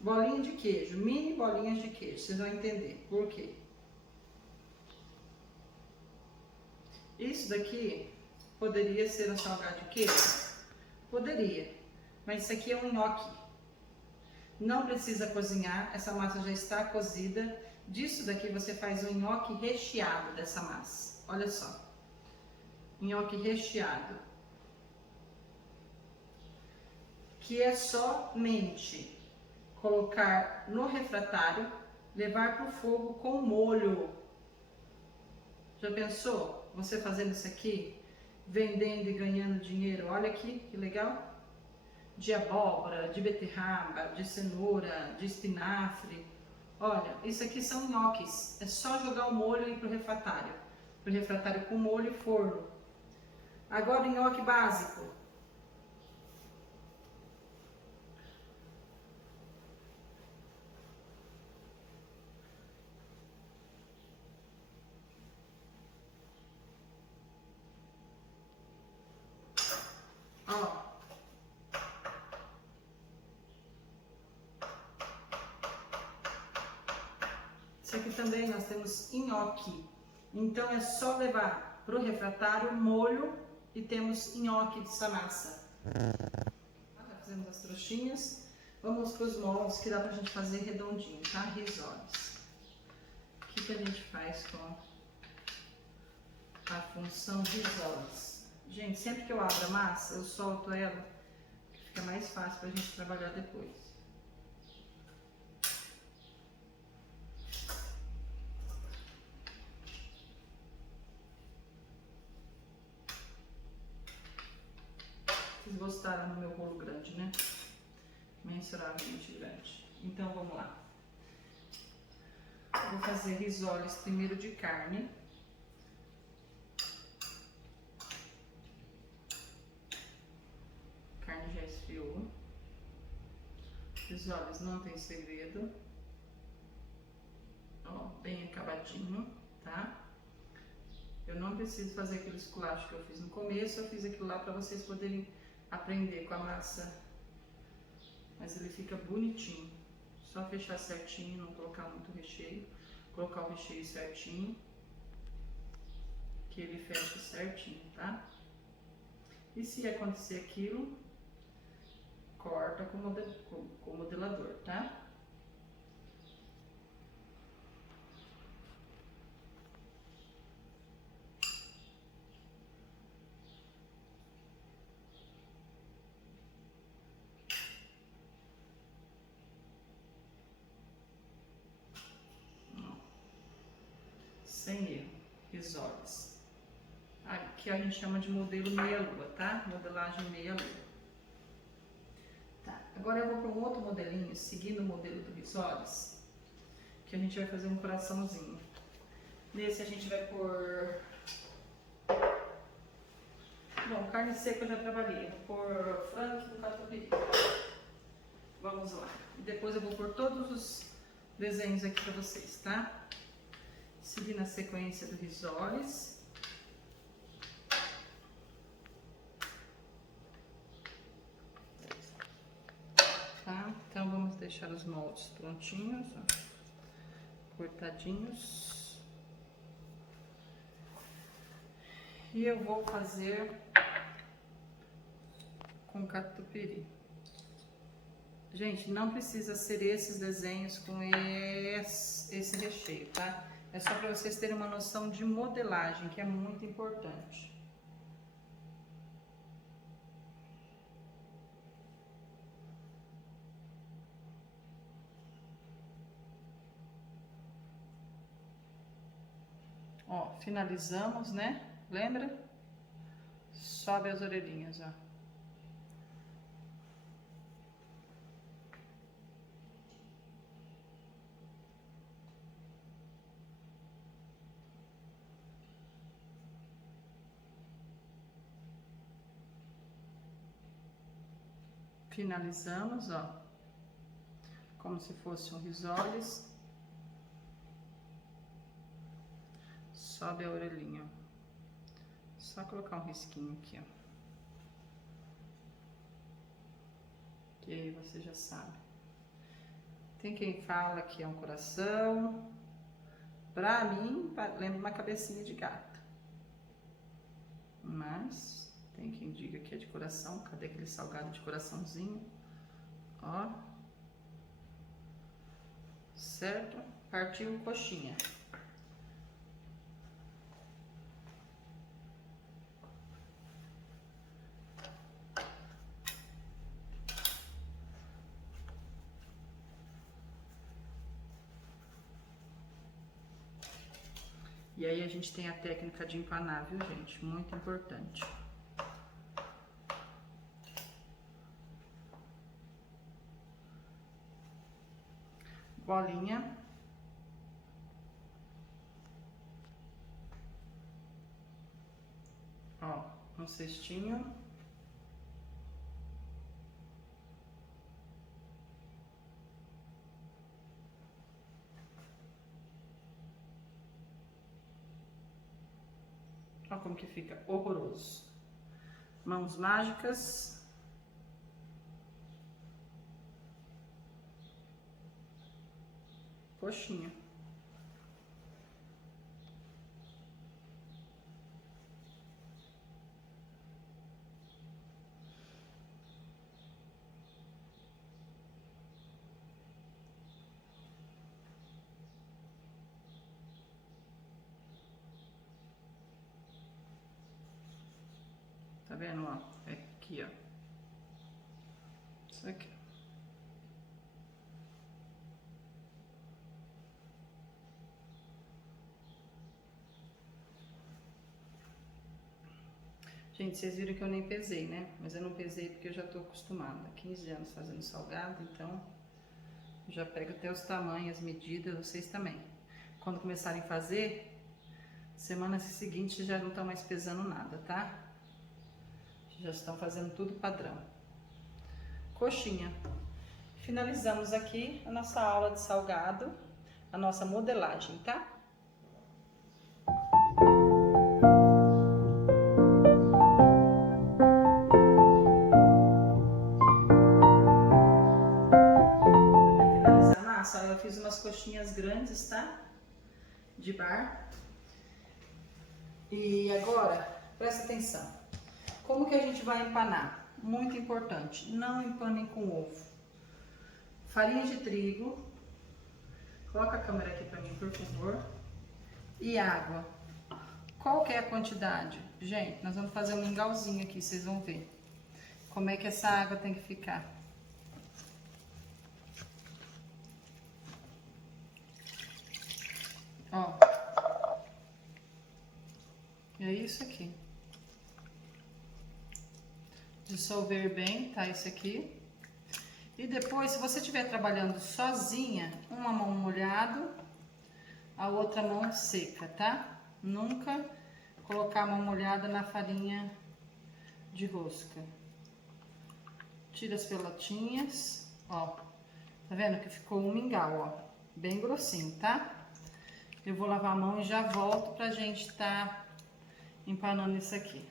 bolinha de queijo, mini bolinhas de queijo, vocês vão entender por quê. Isso daqui poderia ser um salgado de queijo? Poderia, mas isso aqui é um nhoque. Não precisa cozinhar, essa massa já está cozida. Disso daqui você faz um nhoque recheado dessa massa. Olha só, nhoque recheado, que é somente colocar no refratário, levar para o fogo com molho. Já pensou? Você fazendo isso aqui, vendendo e ganhando dinheiro? Olha aqui, que legal! De abóbora, de beterraba, de cenoura, de espinafre. Olha, isso aqui são nhoques. É só jogar o molho e ir para o refratário. Para o refratário com molho e forno. Agora, nhoque básico. Ó. Isso aqui também nós temos nhoque. Então é só levar para o refratário molho e temos nhoque dessa massa. Já fizemos as trouxinhas. Vamos para os moldes que dá pra gente fazer redondinho, tá? Risoles. O que a gente faz com a função risoles? Gente, sempre que eu abro a massa, eu solto ela, fica mais fácil pra gente trabalhar depois. Vocês gostaram do meu rolo grande, né? Mensuravelmente grande. Então vamos lá. Eu vou fazer risoles primeiro de carne. A carne já esfriou. Risoles não tem segredo. Ó, bem acabadinho, tá? Eu não preciso fazer aquele esculacho que eu fiz no começo, eu fiz aquilo lá para vocês poderem aprender com a massa. Mas ele fica bonitinho. Só fechar certinho, não colocar muito recheio. Colocar o recheio certinho. Que ele fecha certinho, tá? E se acontecer aquilo, corta com o modelador, tá? Sem erro, risoles. Aqui a gente chama de modelo meia-lua, tá? Modelagem meia-lua. Tá, agora eu vou para um outro modelinho, seguindo o modelo do risoles, que a gente vai fazer um coraçãozinho. Nesse a gente vai pôr... Bom, carne seca eu já trabalhei, vou pôr frango do catupiry. Vamos lá. E depois eu vou pôr todos os desenhos aqui para vocês, tá? Seguindo a sequência do risoles. Tá? Então vamos deixar os moldes prontinhos, ó, cortadinhos. E eu vou fazer com catupiry. Gente, não precisa ser esses desenhos com esse recheio, tá? É só para vocês terem uma noção de modelagem, que é muito importante. Ó, finalizamos, né? Lembra? Sobe as orelhinhas, ó. Finalizamos, ó, como se fosse um risoles. Sobe a orelhinha. Só colocar um risquinho aqui, ó. Que aí você já sabe. Tem quem fala que é um coração. Pra mim, lembra uma cabecinha de gato. Mas tem quem diga que é de coração. Cadê aquele salgado de coraçãozinho? Ó. Certo? Partiu coxinha. E aí a gente tem a técnica de empanar, viu, gente? Muito importante. Bolinha. Ó, um cestinho. Olha como que fica horroroso. Mãos mágicas. Coxinha. Tá vendo, ó? É aqui, ó. Isso aqui. Gente, vocês viram que eu nem pesei, né? Mas eu não pesei porque eu já tô acostumada. 15 anos fazendo salgado, então já pego até os tamanhos, as medidas, vocês também. Quando começarem a fazer, semana seguinte já não estão mais pesando nada, tá? Já estão fazendo tudo padrão. Coxinha. Finalizamos aqui a nossa aula de salgado, a nossa modelagem, tá? Finalizar a massa, eu fiz umas coxinhas grandes, tá? De bar. E agora, presta atenção. Como que a gente vai empanar? Muito importante, não empanem com ovo. Farinha de trigo, coloca a câmera aqui pra mim, por favor. E água. Qual que é a quantidade? Gente, nós vamos fazer um mingauzinho aqui, vocês vão ver como é que essa água tem que ficar. Ó. É isso aqui. Dissolver bem, tá? Isso aqui. E depois, se você estiver trabalhando sozinha, uma mão molhada, a outra mão seca, tá? Nunca colocar a mão molhada na farinha de rosca. Tira as pelotinhas, ó. Tá vendo que ficou um mingau, ó. Bem grossinho, tá? Eu vou lavar a mão e já volto pra gente tá empanando isso aqui.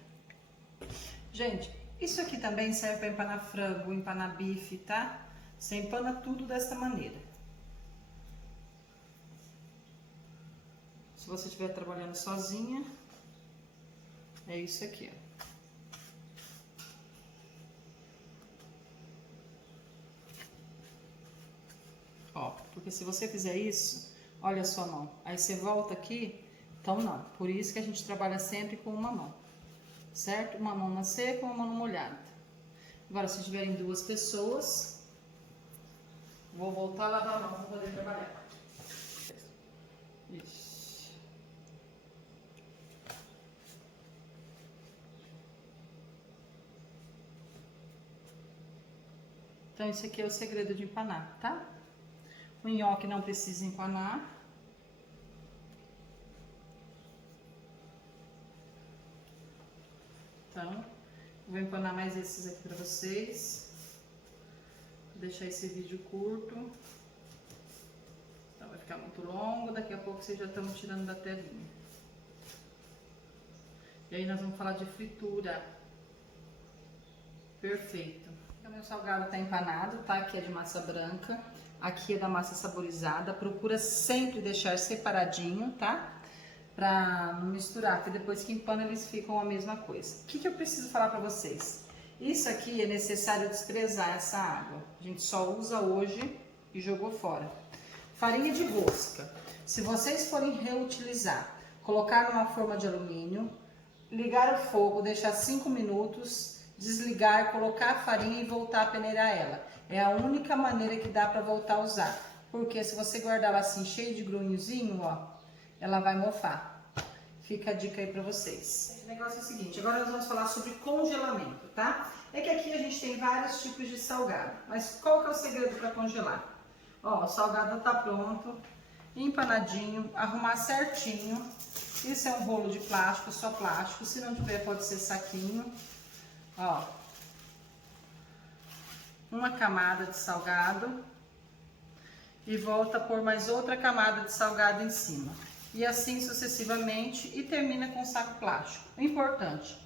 Gente, isso aqui também serve para empanar frango, empanar bife, tá? Você empana tudo dessa maneira. Se você estiver trabalhando sozinha, é isso aqui, ó. Ó, porque se você fizer isso, olha a sua mão, aí você volta aqui, então não. Por isso que a gente trabalha sempre com uma mão, certo? Uma mão na seca, uma mão molhada. Agora, se tiverem duas pessoas, vou voltar a lavar a mão para poder trabalhar. Isso. Então, esse aqui é o segredo de empanar, tá? O nhoque não precisa empanar. Então, vou empanar mais esses aqui pra vocês. Vou deixar esse vídeo curto. Então, vai ficar muito longo. Daqui a pouco vocês já estão tirando da telinha. E aí, nós vamos falar de fritura. Perfeito. O meu salgado tá empanado, tá? Aqui é de massa branca. Aqui é da massa saborizada. Procura sempre deixar separadinho, tá? para não misturar, porque depois que empana eles ficam a mesma coisa. O que eu preciso falar para vocês? Isso aqui é necessário desprezar essa água. A gente só usa hoje e jogou fora. Farinha de rosca. Se vocês forem reutilizar, colocar numa forma de alumínio, ligar o fogo, deixar 5 minutos, desligar, colocar a farinha e voltar a peneirar ela. É a única maneira que dá para voltar a usar. Porque se você guardar ela assim, cheio de grunhozinho, ó, ela vai mofar. Fica a dica aí pra vocês. O negócio é o seguinte, agora nós vamos falar sobre congelamento, tá? É que aqui a gente tem vários tipos de salgado, mas qual que é o segredo para congelar? Ó, o salgado tá pronto, empanadinho, arrumar certinho. Isso é um rolo de plástico, só plástico, se não tiver pode ser saquinho. Ó, uma camada de salgado e volta a pôr mais outra camada de salgado em cima. E assim sucessivamente e termina com saco plástico. Importante,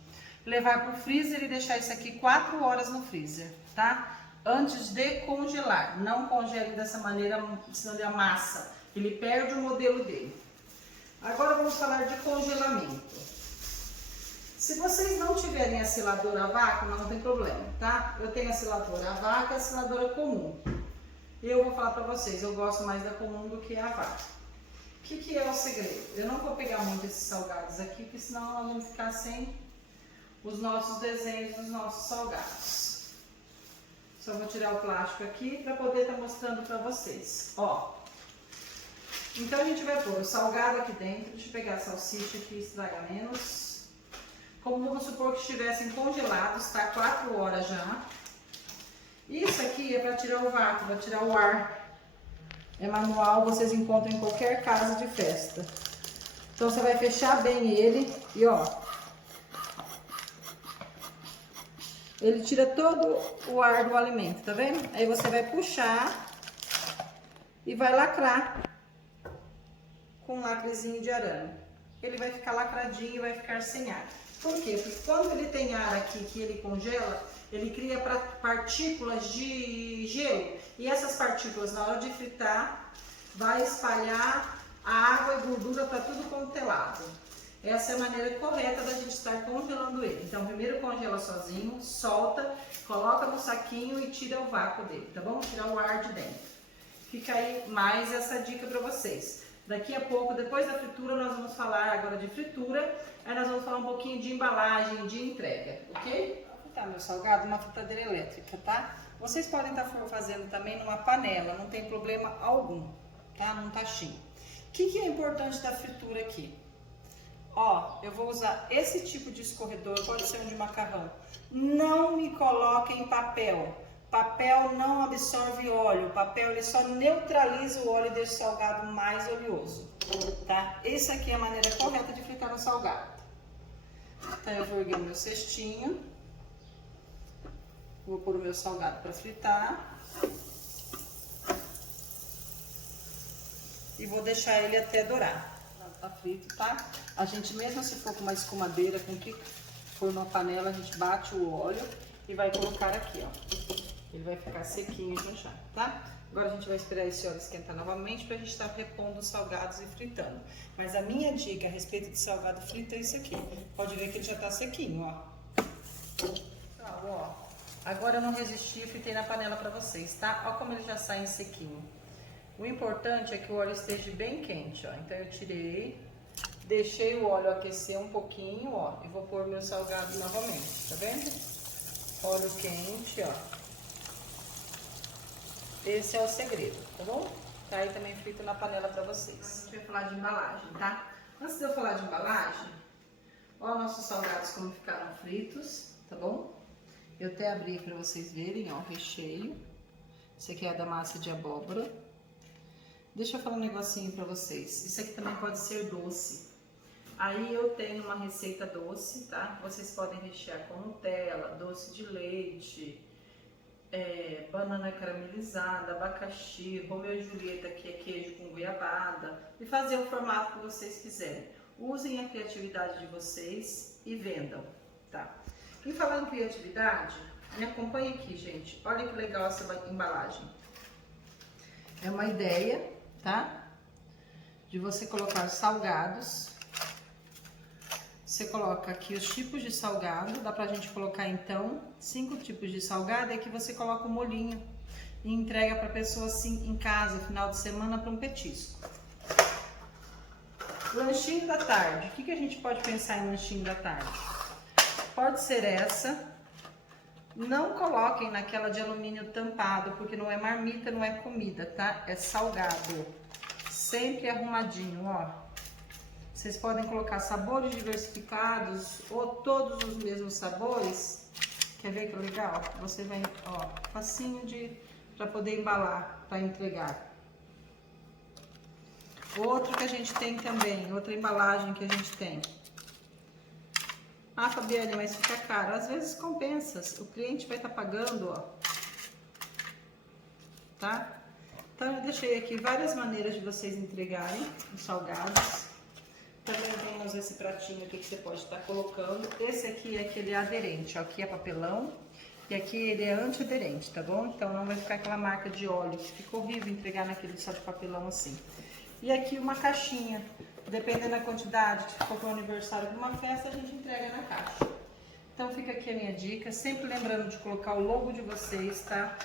levar para o freezer e deixar isso aqui 4 horas no freezer, tá? Antes de congelar. Não congele dessa maneira, senão ele amassa. Ele perde o modelo dele. Agora vamos falar de congelamento. Se vocês não tiverem a seladora a vácuo, não tem problema, tá? Eu tenho a seladora a vácuo e a seladora comum. Eu vou falar para vocês, eu gosto mais da comum do que a vácuo. O que é o segredo? Eu não vou pegar muito esses salgados aqui, porque senão nós vamos ficar sem os nossos desenhos dos nossos salgados. Só vou tirar o plástico aqui para poder estar mostrando para vocês. Ó, então a gente vai pôr o salgado aqui dentro. Deixa eu pegar a salsicha aqui, estraga menos. Como vamos supor que estivessem congelados, tá? 4 horas já. Isso aqui é para tirar o vácuo, para tirar o ar. É manual, vocês encontram em qualquer casa de festa. Então você vai fechar bem ele e ó, ele tira todo o ar do alimento, tá vendo? Aí você vai puxar e vai lacrar com um lacrezinho de arame. Ele vai ficar lacradinho e vai ficar sem ar. Por quê? Porque quando ele tem ar aqui que ele congela, ele cria partículas de gelo. E essas partículas, na hora de fritar, vai espalhar a água e gordura para tudo quanto é lado. Essa é a maneira correta da gente estar congelando ele. Então, primeiro congela sozinho, solta, coloca no saquinho e tira o vácuo dele, tá bom? Tirar o ar de dentro. Fica aí mais essa dica para vocês. Daqui a pouco, depois da fritura, nós vamos falar agora de fritura. Aí nós vamos falar um pouquinho de embalagem, de entrega, ok? Tá, meu salgado, uma fritadeira elétrica, tá? Vocês podem estar fazendo também numa panela, não tem problema algum, tá? Num tachinho. O que é importante da fritura aqui? Ó, eu vou usar esse tipo de escorredor, pode ser um de macarrão. Não me coloquem em papel. Papel não absorve óleo. Papel ele só neutraliza o óleo e deixa o salgado mais oleoso, tá? Essa aqui é a maneira correta de fritar um salgado. Então eu vou erguer o meu cestinho. Vou pôr o meu salgado para fritar. E vou deixar ele até dourar. Tá frito, tá? A gente, mesmo se for com uma escumadeira, com que for numa panela, a gente bate o óleo e vai colocar aqui, ó. Ele vai ficar sequinho já, tá? Agora a gente vai esperar esse óleo esquentar novamente pra gente estar repondo os salgados e fritando. Mas a minha dica a respeito de salgado frito é isso aqui. Pode ver que ele já tá sequinho, ó. Tá, ó. Agora eu não resisti e fritei na panela pra vocês, tá? Ó como ele já sai sequinho. O importante é que o óleo esteja bem quente, ó. Então eu tirei, deixei o óleo aquecer um pouquinho, ó. E vou pôr meu salgado novamente, tá vendo? Óleo quente, ó. Esse é o segredo, tá bom? Tá aí também frito na panela pra vocês. A gente vai falar de embalagem, tá? Antes de eu falar de embalagem, ó nossos salgados como ficaram fritos, tá bom? Eu até abri pra vocês verem, ó, o recheio. Esse aqui é da massa de abóbora. Deixa eu falar um negocinho pra vocês. Isso aqui também pode ser doce. Aí eu tenho uma receita doce, tá? Vocês podem rechear com Nutella, doce de leite, banana caramelizada, abacaxi, Romeu e Julieta, que é queijo com goiabada, e fazer o formato que vocês quiserem. Usem a criatividade de vocês e vendam, tá? E falar em criatividade, me acompanhe aqui, gente. Olha que legal essa embalagem. É uma ideia, tá? De você colocar salgados Você coloca aqui os tipos de salgado, dá pra gente colocar então 5 tipos de salgado, e aqui você coloca o molhinho e entrega pra pessoa assim em casa, final de semana, para um petisco. Lanchinho da tarde, o que a gente pode pensar em lanchinho da tarde? Pode ser essa, não coloquem naquela de alumínio tampado, porque não é marmita, não é comida, tá? É salgado, sempre arrumadinho, ó. Vocês podem colocar sabores diversificados ou todos os mesmos sabores. Quer ver que legal? Você vai, ó, facinho para poder embalar, para entregar. Outro que a gente tem também, outra embalagem que a gente tem. Ah, Fabiane, mas fica caro. Às vezes compensa, o cliente vai estar pagando, ó. Tá? Então eu deixei aqui várias maneiras de vocês entregarem os salgados. Também temos esse pratinho aqui que você pode estar colocando. Esse aqui é aquele aderente, ó. Aqui é papelão e aqui ele é antiaderente, tá bom? Então não vai ficar aquela marca de óleo, que fica horrível entregar naquele só de papelão assim. E aqui uma caixinha, dependendo da quantidade, se for para um aniversário de uma festa, a gente entrega na caixa. Então fica aqui a minha dica, sempre lembrando de colocar o logo de vocês, tá?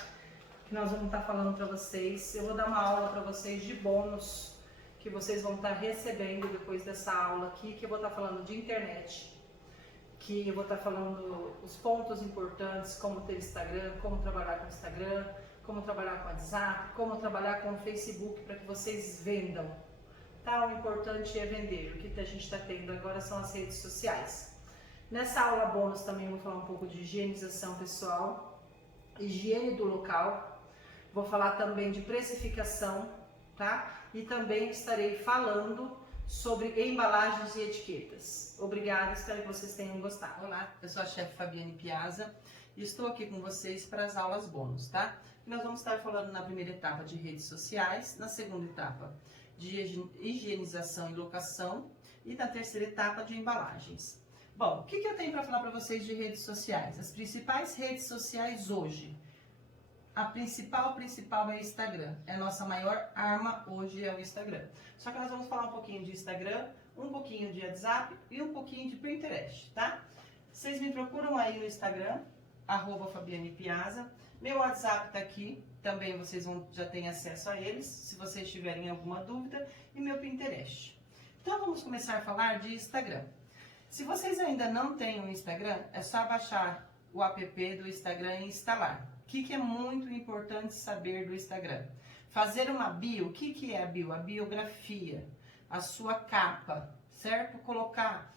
Que nós vamos estar falando para vocês. Eu vou dar uma aula para vocês de bônus, que vocês vão estar recebendo depois dessa aula aqui, que eu vou estar falando de internet, que eu vou estar falando os pontos importantes, como ter Instagram, como trabalhar com Instagram, como trabalhar com WhatsApp, como trabalhar com o Facebook para que vocês vendam. Tá? O importante é vender, o que a gente está tendo agora são as redes sociais. Nessa aula bônus também eu vou falar um pouco de higienização pessoal, higiene do local, vou falar também de precificação, tá? E também estarei falando sobre embalagens e etiquetas. Obrigada, espero que vocês tenham gostado. Olá, eu sou a chefe Fabiane Piazza e estou aqui com vocês para as aulas bônus, tá? Nós vamos estar falando na primeira etapa de redes sociais, na segunda etapa de higienização e locação e na terceira etapa de embalagens. Bom, o que eu tenho para falar para vocês de redes sociais? As principais redes sociais hoje. A principal é o Instagram. É a nossa maior arma hoje, é o Instagram. Só que nós vamos falar um pouquinho de Instagram, um pouquinho de WhatsApp e um pouquinho de Pinterest, tá? Vocês me procuram aí no Instagram, @FabianePiazza. Meu WhatsApp tá aqui, também vocês já têm acesso a eles, se vocês tiverem alguma dúvida, e meu Pinterest. Então vamos começar a falar de Instagram. Se vocês ainda não têm um Instagram, é só baixar o app do Instagram e instalar. O que é muito importante saber do Instagram? Fazer uma bio. O que é a bio? A biografia, a sua capa, certo? Colocar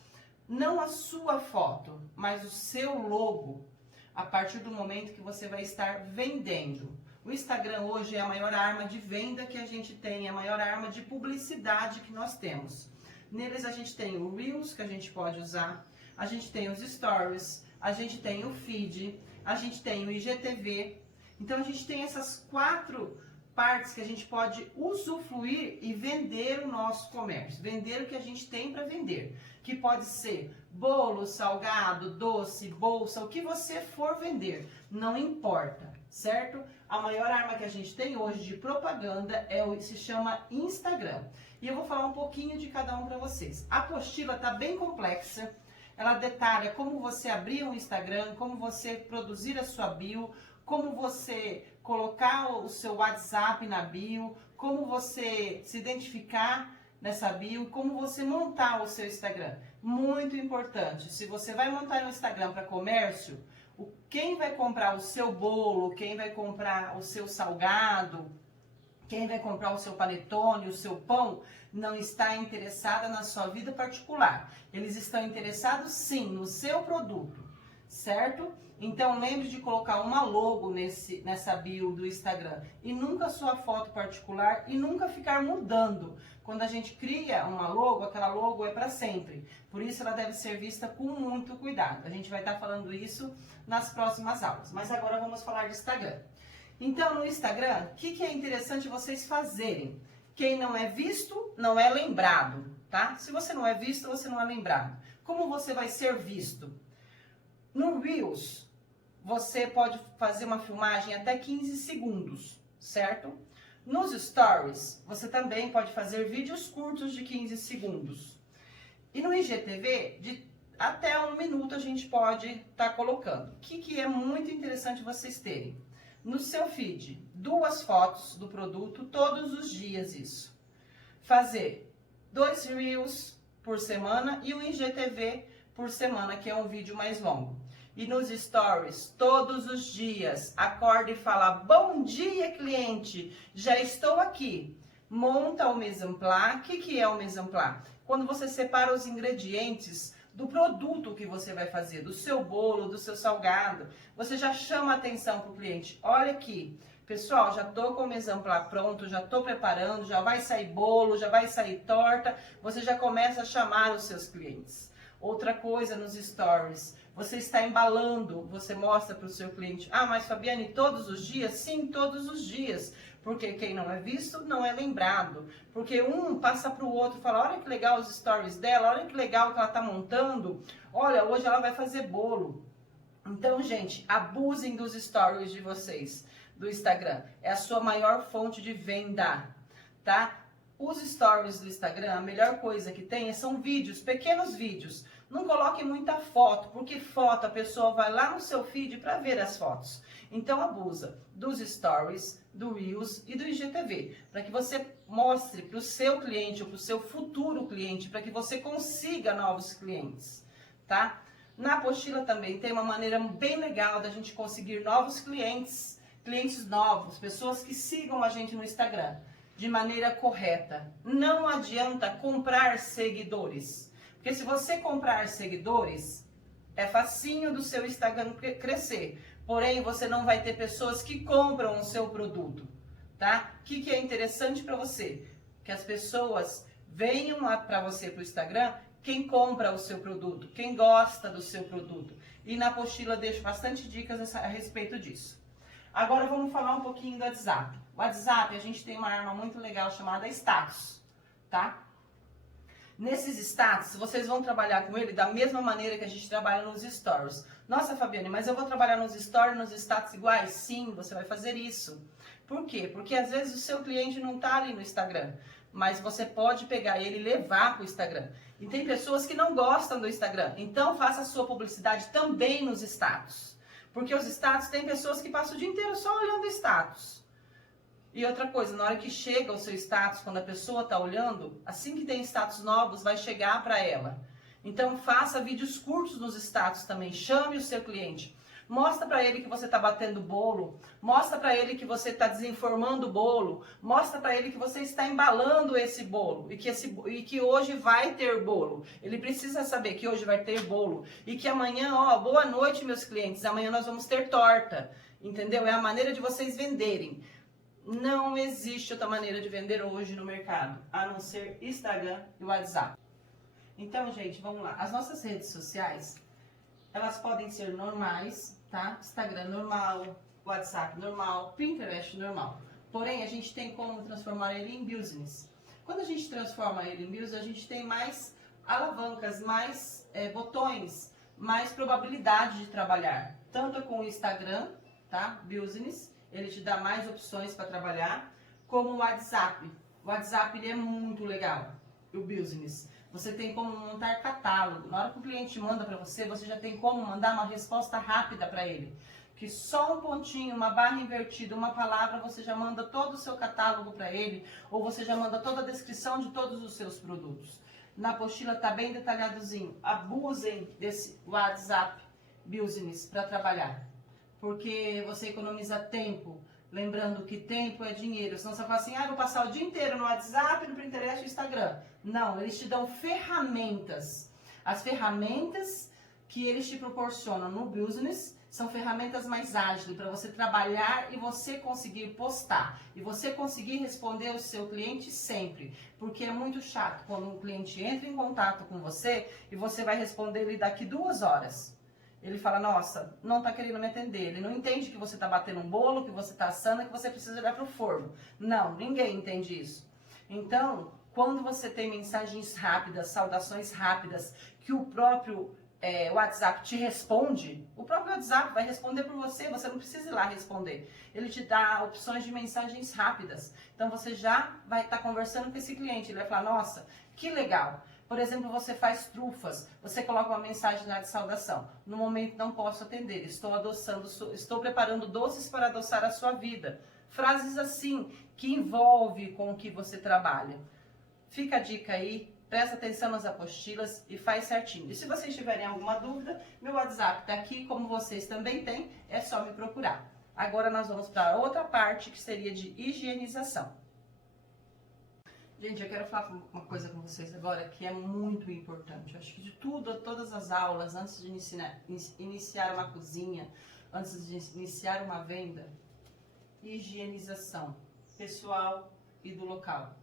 não a sua foto, mas o seu logo, a partir do momento que você vai estar vendendo. O Instagram hoje é a maior arma de venda que a gente tem, é a maior arma de publicidade que nós temos. Neles a gente tem o Reels, que a gente pode usar, a gente tem os Stories, a gente tem o Feed, a gente tem o IGTV. Então a gente tem essas 4 partes que a gente pode usufruir e vender o nosso comércio, vender o que a gente tem para vender, que pode ser bolo, salgado, doce, bolsa, o que você for vender, não importa, certo? A maior arma que a gente tem hoje de propaganda se chama Instagram. E eu vou falar um pouquinho de cada um para vocês. A apostila está bem complexa. Ela detalha como você abrir um Instagram, como você produzir a sua bio, como você colocar o seu WhatsApp na bio, como você se identificar nessa bio, como você montar o seu Instagram. Muito importante, se você vai montar um Instagram para comércio, quem vai comprar o seu bolo, quem vai comprar o seu salgado, quem vai comprar o seu panetone, o seu pão, não está interessada na sua vida particular. Eles estão interessados sim no seu produto, certo? Então lembre de colocar uma logo nessa bio do Instagram e nunca sua foto particular e nunca ficar mudando. Quando a gente cria uma logo, aquela logo é para sempre. Por isso ela deve ser vista com muito cuidado. A gente vai estar falando isso nas próximas aulas. Mas agora vamos falar de Instagram. Então no Instagram, o que é interessante vocês fazerem? Quem não é visto, não é lembrado, tá? Se você não é visto, você não é lembrado. Como você vai ser visto? No Reels, você pode fazer uma filmagem até 15 segundos, certo? Nos Stories, você também pode fazer vídeos curtos de 15 segundos. E no IGTV, de até 1 minuto a gente pode estar colocando. O que é muito interessante vocês terem? No seu feed, 2 fotos do produto todos os dias isso. Fazer 2 Reels por semana e um IGTV por semana, que é um vídeo mais longo. E nos stories, todos os dias, acorda e fala: bom dia, cliente, já estou aqui. Monta o mise en place. O que é o mise en place? Quando você separa os ingredientes do produto que você vai fazer, do seu bolo, do seu salgado, você já chama a atenção para o cliente. Olha aqui, pessoal, já estou com o mise en place pronto, já estou preparando, já vai sair bolo, já vai sair torta, você já começa a chamar os seus clientes. Outra coisa nos stories, você está embalando, você mostra para o seu cliente: ah, mas Fabiane, todos os dias? Sim, todos os dias. Porque quem não é visto não é lembrado. Porque um passa para o outro e fala: olha que legal os stories dela, olha que legal que ela está montando, olha, hoje ela vai fazer bolo. Então, gente, abusem dos stories de vocês, do Instagram. É a sua maior fonte de venda, tá? Os stories do Instagram, a melhor coisa que tem são vídeos, pequenos vídeos. Não coloque muita foto, porque foto a pessoa vai lá no seu feed para ver as fotos. Então abusa dos stories, do Reels e do IGTV, para que você mostre para o seu cliente ou para o seu futuro cliente, para que você consiga novos clientes, tá? Na apostila também tem uma maneira bem legal da gente conseguir novos clientes, clientes novos, pessoas que sigam a gente no Instagram de maneira correta. Não adianta comprar seguidores, porque se você comprar seguidores, é facinho do seu Instagram crescer, porém você não vai ter pessoas que compram o seu produto, tá? O que é interessante para você? Que as pessoas venham para você para o Instagram quem compra o seu produto, quem gosta do seu produto. E na apostila eu deixo bastante dicas a respeito disso. Agora vamos falar um pouquinho do WhatsApp. O WhatsApp, a gente tem uma arma muito legal chamada status, tá? Nesses status, vocês vão trabalhar com ele da mesma maneira que a gente trabalha nos stories. Nossa, Fabiane, mas eu vou trabalhar nos stories, nos status iguais? Sim, você vai fazer isso. Por quê? Porque às vezes o seu cliente não está ali no Instagram, mas você pode pegar ele e levar para o Instagram. E tem pessoas que não gostam do Instagram, então faça a sua publicidade também nos status. Porque os status, tem pessoas que passam o dia inteiro só olhando status. E outra coisa, na hora que chega o seu status, quando a pessoa está olhando, assim que tem status novos, vai chegar para ela. Então faça vídeos curtos nos status também, chame o seu cliente. Mostra para ele que você está batendo bolo, mostra para ele que você está desenformando o bolo, mostra para ele que você está embalando esse bolo e que hoje vai ter bolo. Ele precisa saber que hoje vai ter bolo e que amanhã, ó, boa noite meus clientes, amanhã nós vamos ter torta, entendeu? É a maneira de vocês venderem. Não existe outra maneira de vender hoje no mercado, a não ser Instagram e WhatsApp. Então, gente, vamos lá. As nossas redes sociais, elas podem ser normais, tá? Instagram normal, WhatsApp normal, Pinterest normal. Porém, a gente tem como transformar ele em business. Quando a gente transforma ele em business, a gente tem mais alavancas, mais botões, mais probabilidade de trabalhar. Tanto com o Instagram, tá? Business, ele te dá mais opções para trabalhar, como o WhatsApp. O WhatsApp ele é muito legal, o business. Você tem como montar catálogo. Na hora que o cliente manda para você, você já tem como mandar uma resposta rápida para ele. Que só um pontinho, uma barra invertida, uma palavra, você já manda todo o seu catálogo para ele, ou você já manda toda a descrição de todos os seus produtos. Na apostila está bem detalhadozinho. Abusem desse WhatsApp Business para trabalhar, porque você economiza tempo. Lembrando que tempo é dinheiro. Senão você fala assim: ah, vou passar o dia inteiro no WhatsApp, no Pinterest e no Instagram. Não, eles te dão ferramentas. As ferramentas que eles te proporcionam no business são ferramentas mais ágeis para você trabalhar e você conseguir postar. E você conseguir responder ao seu cliente sempre. Porque é muito chato quando um cliente entra em contato com você e você vai responder ele daqui 2 horas. Ele fala: nossa, não está querendo me atender. Ele não entende que você está batendo um bolo, que você está assando, que você precisa olhar para o forno. Não, ninguém entende isso. Então, quando você tem mensagens rápidas, saudações rápidas, que o próprio o WhatsApp te responde, o próprio WhatsApp vai responder por você, você não precisa ir lá responder. Ele te dá opções de mensagens rápidas. Então você já vai estar conversando com esse cliente, ele vai falar, nossa, que legal. Por exemplo, você faz trufas, você coloca uma mensagem lá de saudação. No momento não posso atender, estou preparando doces para adoçar a sua vida. Frases assim, que envolve com o que você trabalha. Fica a dica aí. Presta atenção nas apostilas e faz certinho. E se vocês tiverem alguma dúvida, meu WhatsApp está aqui, como vocês também têm, é só me procurar. Agora nós vamos para outra parte que seria de higienização. Gente, eu quero falar uma coisa com vocês agora que é muito importante. Eu acho que de todas as aulas, antes de iniciar uma cozinha, antes de iniciar uma venda, higienização pessoal e do local.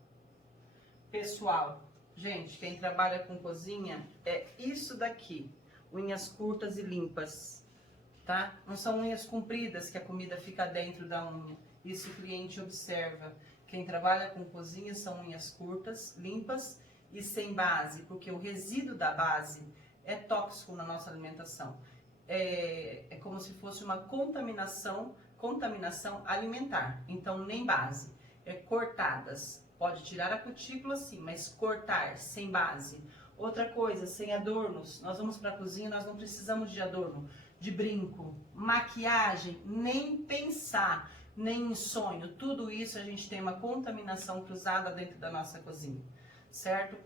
Pessoal. Gente, quem trabalha com cozinha é isso daqui, unhas curtas e limpas, tá? Não são unhas compridas que a comida fica dentro da unha, isso o cliente observa. Quem trabalha com cozinha são unhas curtas, limpas e sem base, porque o resíduo da base é tóxico na nossa alimentação. É como se fosse uma contaminação alimentar, então nem base, cortadas. Pode tirar a cutícula sim, mas cortar sem base. Outra coisa, sem adornos. Nós vamos para a cozinha, nós não precisamos de adorno, de brinco, maquiagem, nem pensar, nem em sonho. Tudo isso a gente tem uma contaminação cruzada dentro da nossa cozinha, certo?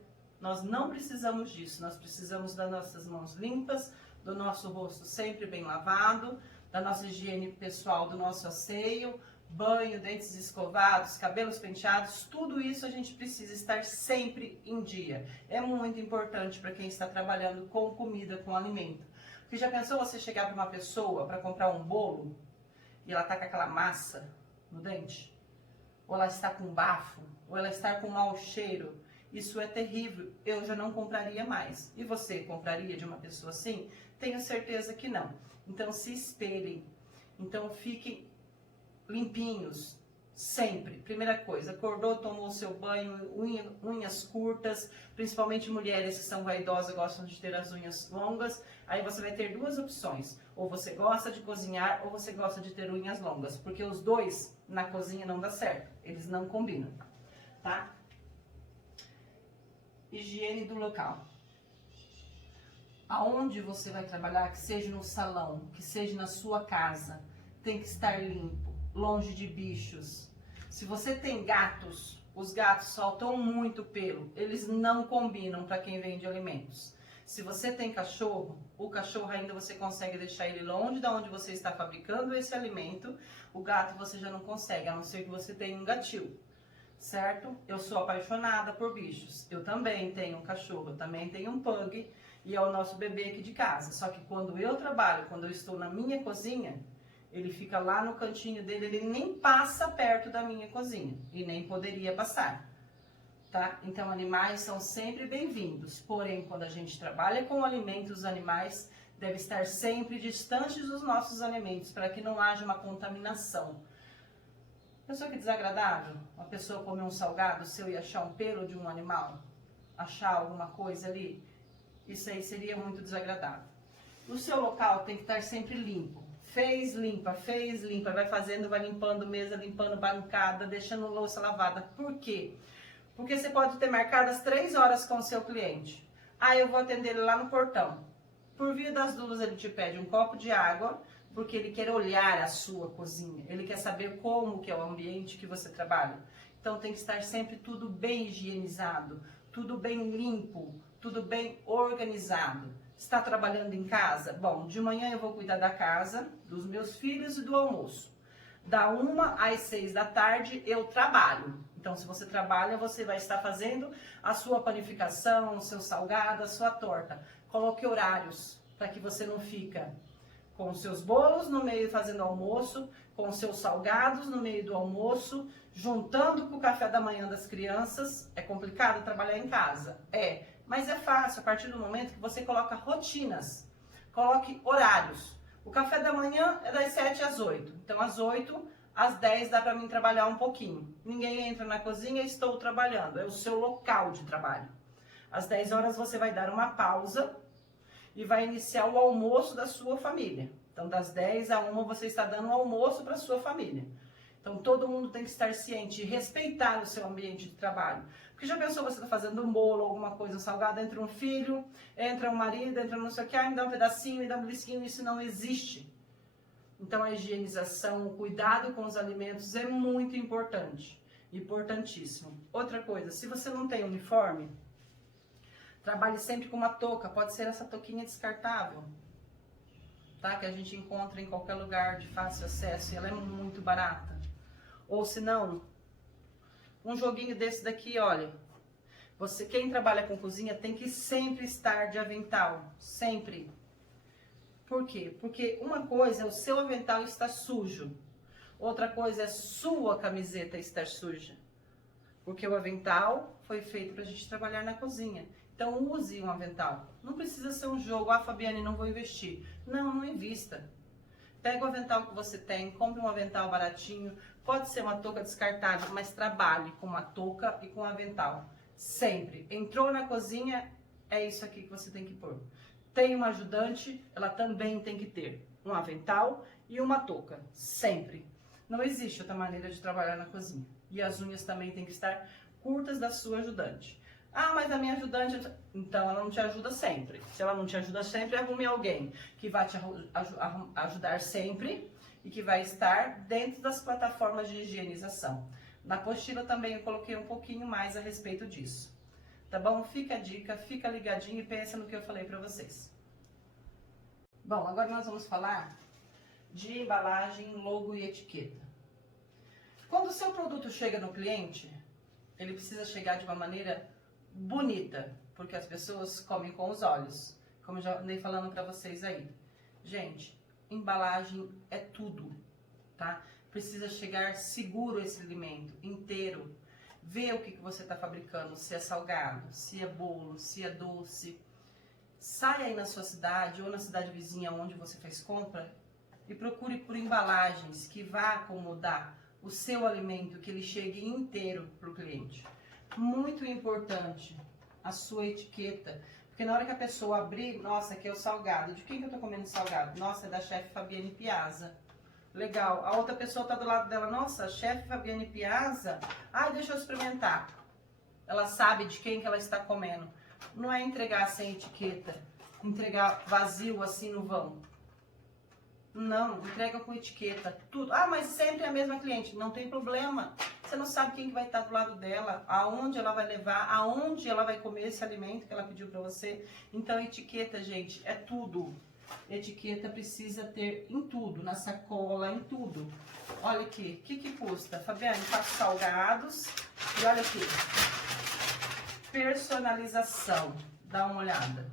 Nós não precisamos disso, nós precisamos das nossas mãos limpas, do nosso rosto sempre bem lavado, da nossa higiene pessoal, do nosso asseio, banho, dentes escovados, cabelos penteados, tudo isso a gente precisa estar sempre em dia. É muito importante para quem está trabalhando com comida, com alimento. Porque já pensou você chegar para uma pessoa para comprar um bolo e ela está com aquela massa no dente? Ou ela está com bafo? Ou ela está com mau cheiro? Isso é terrível. Eu já não compraria mais. E você compraria de uma pessoa assim? Tenho certeza que não. Então se espelhem. Então fiquem limpinhos, sempre. Primeira coisa, acordou, tomou o seu banho, unhas curtas, principalmente mulheres que são vaidosas, gostam de ter as unhas longas. Aí você vai ter duas opções, ou você gosta de cozinhar, ou você gosta de ter unhas longas, porque os dois na cozinha não dá certo, eles não combinam, tá? Higiene do local. Aonde você vai trabalhar, que seja no salão, que seja na sua casa, tem que estar limpo, longe de bichos. Se você tem gatos, os gatos soltam muito pelo, eles não combinam para quem vende alimentos. Se você tem cachorro, o cachorro ainda você consegue deixar ele longe de onde você está fabricando esse alimento, o gato você já não consegue, a não ser que você tenha um gatil, certo? Eu sou apaixonada por bichos, eu também tenho um cachorro, eu também tenho um pug e é o nosso bebê aqui de casa. Só que quando eu trabalho, quando eu estou na minha cozinha, ele fica lá no cantinho dele, ele nem passa perto da minha cozinha e nem poderia passar, tá? Então, animais são sempre bem-vindos, porém, quando a gente trabalha com alimentos, os animais devem estar sempre distantes dos nossos alimentos para que não haja uma contaminação. Pensou que desagradável uma pessoa comer um salgado seu e achar um pelo de um animal? Achar alguma coisa ali? Isso aí seria muito desagradável. O seu local tem que estar sempre limpo. Fez, limpa, vai fazendo, vai limpando mesa, limpando bancada, deixando louça lavada. Por quê? Porque você pode ter marcado as 3 horas com o seu cliente. Ah, eu vou atender ele lá no portão. Por via das dúvidas, ele te pede um copo de água, porque ele quer olhar a sua cozinha. Ele quer saber como que é o ambiente que você trabalha. Então tem que estar sempre tudo bem higienizado, tudo bem limpo, tudo bem organizado. Está trabalhando em casa? Bom, de manhã eu vou cuidar da casa, dos meus filhos e do almoço. Da 1 às 6 da tarde eu trabalho. Então, se você trabalha, você vai estar fazendo a sua panificação, o seu salgado, a sua torta. Coloque horários para que você não fica com os seus bolos no meio fazendo almoço, com os seus salgados no meio do almoço, juntando com o café da manhã das crianças. É complicado trabalhar em casa? É. Mas é fácil, a partir do momento que você coloca rotinas, coloque horários. O café da manhã é das 7 às 8. Então, às 8, às 10 dá para mim trabalhar um pouquinho. Ninguém entra na cozinha, estou trabalhando. É o seu local de trabalho. Às 10 horas você vai dar uma pausa e vai iniciar o almoço da sua família. Então, das 10 a 1 você está dando um almoço para sua família. Então, todo mundo tem que estar ciente e respeitar o seu ambiente de trabalho. Porque já pensou você está fazendo um bolo, alguma coisa salgada, entra um filho, entra um marido, entra não sei o que, me dá um pedacinho, me dá um belisquinho, isso não existe. Então, a higienização, o cuidado com os alimentos é muito importante, importantíssimo. Outra coisa, se você não tem uniforme, trabalhe sempre com uma touca, pode ser essa touquinha descartável, tá? Que a gente encontra em qualquer lugar de fácil acesso e ela é muito barata. Ou se não, um joguinho desse daqui, olha, quem trabalha com cozinha tem que sempre estar de avental, sempre. Por quê? Porque uma coisa é o seu avental estar sujo, outra coisa é sua camiseta estar suja. Porque o avental foi feito para a gente trabalhar na cozinha. Então use um avental. Não precisa ser um jogo, Fabiane, não vou investir. Não, não invista. Pega o avental que você tem, compre um avental baratinho, pode ser uma touca descartável, mas trabalhe com uma touca e com um avental. Sempre. Entrou na cozinha, é isso aqui que você tem que pôr. Tem uma ajudante, ela também tem que ter um avental e uma touca. Sempre. Não existe outra maneira de trabalhar na cozinha. E as unhas também têm que estar curtas da sua ajudante. Ah, mas a minha ajudante... Então, ela não te ajuda sempre. Se ela não te ajuda sempre, arrume alguém que vai te ajudar sempre e que vai estar dentro das plataformas de higienização. Na apostila também eu coloquei um pouquinho mais a respeito disso. Tá bom? Fica a dica, fica ligadinho e pensa no que eu falei para vocês. Bom, agora nós vamos falar de embalagem, logo e etiqueta. Quando o seu produto chega no cliente, ele precisa chegar de uma maneira bonita, porque as pessoas comem com os olhos, como eu já andei falando para vocês aí. Gente, embalagem é tudo, tá? Precisa chegar seguro esse alimento, inteiro. Vê o que você está fabricando, se é salgado, se é bolo, se é doce. Sai aí na sua cidade ou na cidade vizinha onde você fez compra e procure por embalagens que vá acomodar o seu alimento, que ele chegue inteiro para o cliente. Muito importante a sua etiqueta, porque na hora que a pessoa abrir, nossa, aqui é o salgado. De quem que eu tô comendo salgado? Nossa, é da chefe Fabiane Piazza. Legal. A outra pessoa tá do lado dela, nossa, chefe Fabiane Piazza. Ai, deixa eu experimentar. Ela sabe de quem que ela está comendo. Não é entregar sem etiqueta, entregar vazio assim no vão. Não, entrega com etiqueta, tudo. Ah, mas sempre é a mesma cliente. Não tem problema. Você não sabe quem que vai estar do lado dela, aonde ela vai levar, aonde ela vai comer esse alimento que ela pediu para você. Então, etiqueta, gente, é tudo. Etiqueta precisa ter em tudo, na sacola, em tudo. Olha aqui, o que custa? Fabiane, faço salgados. E olha aqui, personalização. Dá uma olhada,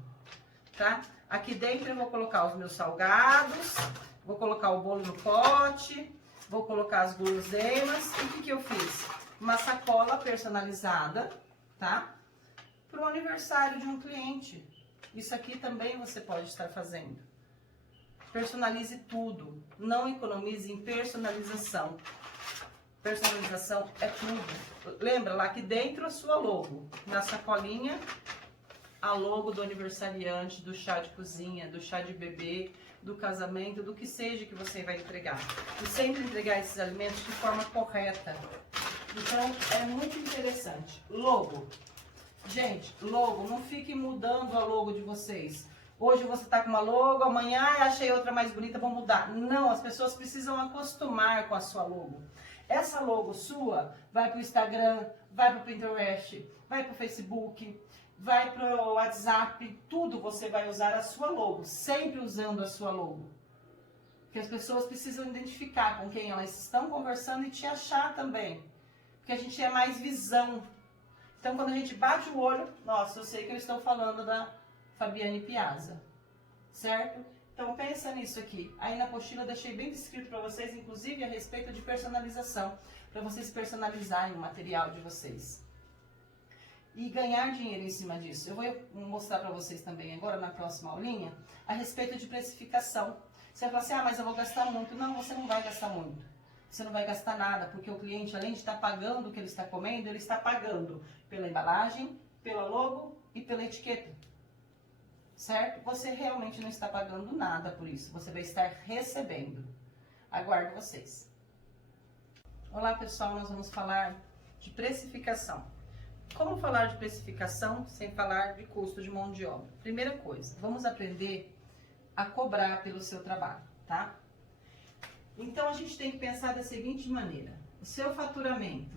tá? Aqui dentro eu vou colocar os meus salgados, vou colocar o bolo no pote, vou colocar as guloseimas. E o que eu fiz? Uma sacola personalizada, tá? Para o aniversário de um cliente. Isso aqui também você pode estar fazendo. Personalize tudo. Não economize em personalização. Personalização é tudo. Lembra lá que dentro a sua logo. Na sacolinha, a logo do aniversariante, do chá de cozinha, do chá de bebê, do casamento, do que seja que você vai entregar. E sempre entregar esses alimentos de forma correta. Então, é muito interessante. Logo. Gente, logo, não fique mudando a logo de vocês. Hoje você tá com uma logo, amanhã achei outra mais bonita, vou mudar. Não, as pessoas precisam acostumar com a sua logo. Essa logo sua vai pro Instagram, vai pro Pinterest, vai pro Facebook, vai pro WhatsApp, tudo você vai usar a sua logo, sempre usando a sua logo. Porque as pessoas precisam identificar com quem elas estão conversando e te achar também. Porque a gente é mais visão. Então, quando a gente bate o olho, nossa, eu sei que eu estou falando da Fabiane Piazza, certo? Então, pensa nisso aqui. Aí na apostila eu deixei bem descrito para vocês, inclusive a respeito de personalização, para vocês personalizarem o material de vocês. E ganhar dinheiro em cima disso. Eu vou mostrar para vocês também agora, na próxima aulinha, a respeito de precificação. Você vai falar assim, ah, mas eu vou gastar muito. Não, você não vai gastar muito. Você não vai gastar nada, porque o cliente, além de estar pagando o que ele está comendo, ele está pagando pela embalagem, pela logo e pela etiqueta. certo? Você realmente não está pagando nada por isso, você vai estar recebendo. Aguardo vocês. Olá pessoal, nós vamos falar de precificação. Como falar de precificação sem falar de custo de mão de obra? Primeira coisa, vamos aprender a cobrar pelo seu trabalho, tá? Então a gente tem que pensar da seguinte maneira: o seu faturamento,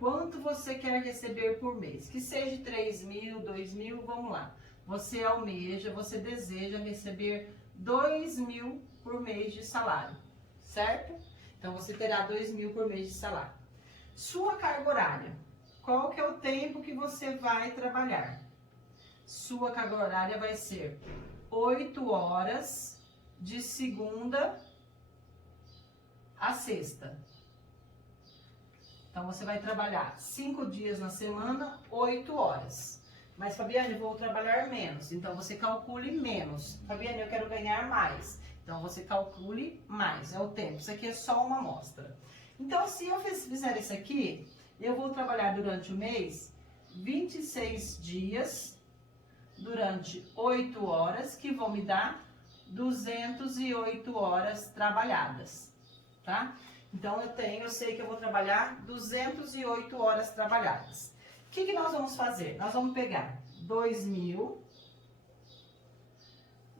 quanto você quer receber por mês? Que seja 3 mil, 2 mil, vamos lá. Você almeja, você deseja receber 2 mil por mês de salário, certo? Então você terá 2 mil por mês de salário. Sua carga horária, qual que é o tempo que você vai trabalhar? Sua carga horária vai ser 8 horas de segunda a sexta. Então você vai trabalhar 5 dias na semana, 8 horas. Mas Fabiane, vou trabalhar menos, então você calcule menos. Fabiane, eu quero ganhar mais, então você calcule mais, é o tempo. Isso aqui é só uma amostra. Então se eu fizer isso aqui, eu vou trabalhar durante o mês 26 dias, durante 8 horas, que vão me dar 208 horas trabalhadas, tá? Então eu sei que eu vou trabalhar 208 horas trabalhadas. O que nós vamos fazer? Nós vamos pegar 2 mil,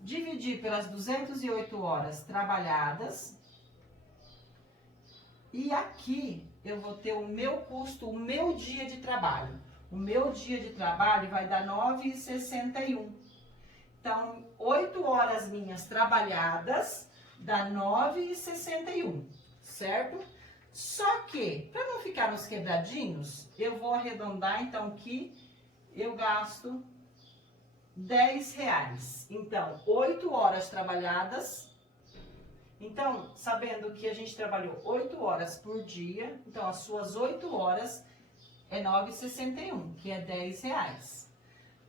dividir pelas 208 horas trabalhadas, e aqui eu vou ter o meu custo, o meu dia de trabalho. O meu dia de trabalho vai dar 9,61. Então, 8 horas minhas trabalhadas dá 9,61, certo? Só que, para não ficar nos quebradinhos, eu vou arredondar, então, que eu gasto R$10. Então, 8 horas trabalhadas. Então, sabendo que a gente trabalhou 8 horas por dia, então as suas 8 horas é 9,61, que é R$10.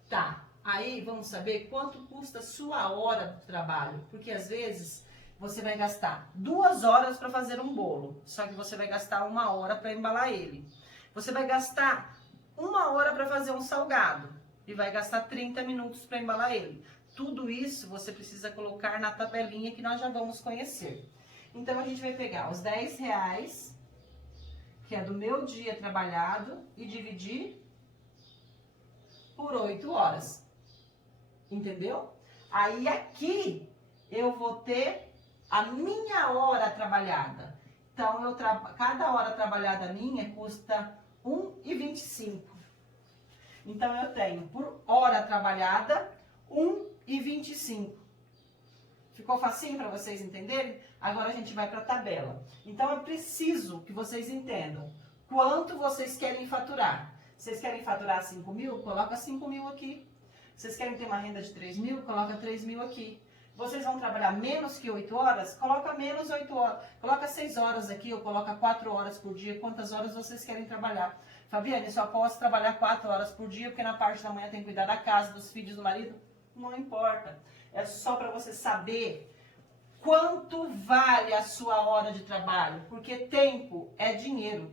Tá, aí vamos saber quanto custa a sua hora de trabalho, porque às vezes você vai gastar 2 horas para fazer um bolo, só que você vai gastar 1 hora para embalar ele. Você vai gastar 1 hora para fazer um salgado e vai gastar 30 minutos para embalar ele. Tudo isso você precisa colocar na tabelinha que nós já vamos conhecer. Então, a gente vai pegar os R$10, que é do meu dia trabalhado, e dividir por 8 horas. Entendeu? Aí, aqui, eu vou ter a minha hora trabalhada. Então, cada hora trabalhada minha custa R$1,25. Então, eu tenho por hora trabalhada R$1,25. Ficou facinho para vocês entenderem? Agora a gente vai para a tabela. Então, eu preciso que vocês entendam quanto vocês querem faturar. Vocês querem faturar 5 mil? Coloca 5 mil aqui. Vocês querem ter uma renda de 3 mil? Coloca 3 mil aqui. Vocês vão trabalhar menos que 8 horas? Coloca menos 8 horas. Coloca 6 horas aqui ou coloca 4 horas por dia. Quantas horas vocês querem trabalhar? Fabiane, só posso trabalhar 4 horas por dia porque na parte da manhã tem que cuidar da casa, dos filhos, do marido. Não importa. É só para você saber quanto vale a sua hora de trabalho. Porque tempo é dinheiro.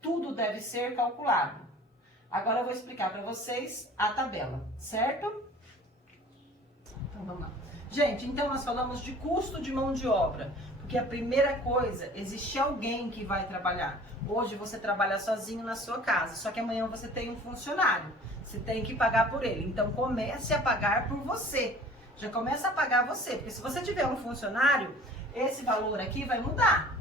Tudo deve ser calculado. Agora eu vou explicar para vocês a tabela, certo? Então vamos lá. Gente, então nós falamos de custo de mão de obra. Porque a primeira coisa, existe alguém que vai trabalhar. Hoje você trabalha sozinho na sua casa, só que amanhã você tem um funcionário. Você tem que pagar por ele. Então comece a pagar por você. Já começa a pagar você. Porque se você tiver um funcionário, esse valor aqui vai mudar.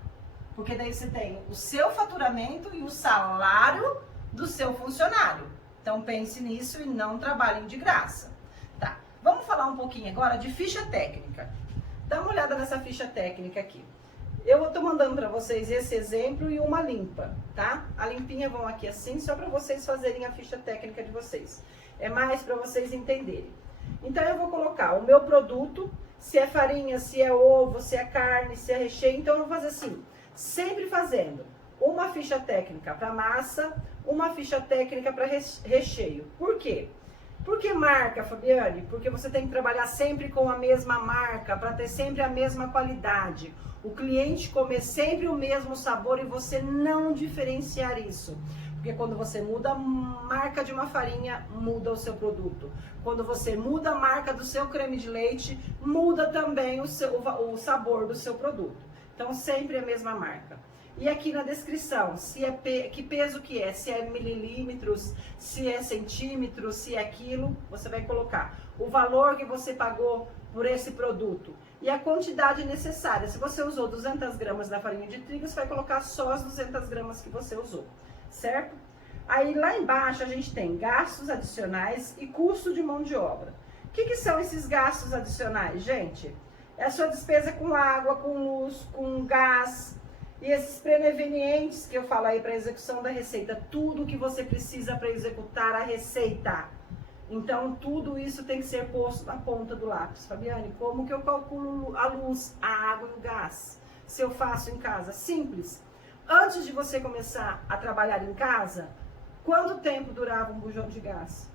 Porque daí você tem o seu faturamento e o salário do seu funcionário. Então pense nisso e não trabalhem de graça. Tá, vamos falar um pouquinho agora de ficha técnica. Dá uma olhada nessa ficha técnica aqui. Eu estou mandando para vocês esse exemplo e uma limpa, tá? A limpinha vão aqui assim, só para vocês fazerem a ficha técnica de vocês. É mais para vocês entenderem. Então eu vou colocar o meu produto, se é farinha, se é ovo, se é carne, se é recheio. Então eu vou fazer assim, sempre fazendo uma ficha técnica para massa, uma ficha técnica para recheio. Por quê? Por que marca, Fabiane? Porque você tem que trabalhar sempre com a mesma marca, para ter sempre a mesma qualidade. O cliente comer sempre o mesmo sabor e você não diferenciar isso. Porque Porque quando você muda a marca de uma farinha, muda o seu produto. Quando você muda a marca do seu creme de leite, muda também o sabor do seu produto. Então, sempre a mesma marca. E aqui na descrição, se é que peso que é, se é mililímetros, se é centímetros, se é quilo, você vai colocar o valor que você pagou por esse produto e a quantidade necessária. Se você usou 200 gramas da farinha de trigo, você vai colocar só as 200 gramas que você usou, certo? Aí lá embaixo a gente tem gastos adicionais e custo de mão de obra. O que são esses gastos adicionais, gente? É a sua despesa com água, com luz, com gás, e esses prevenientes que eu falo aí para execução da receita, tudo que você precisa para executar a receita. Então, tudo isso tem que ser posto na ponta do lápis. Fabiane, como que eu calculo a luz, a água e o gás? Se eu faço em casa? Simples. Antes de você começar a trabalhar em casa, quanto tempo durava um bujão de gás?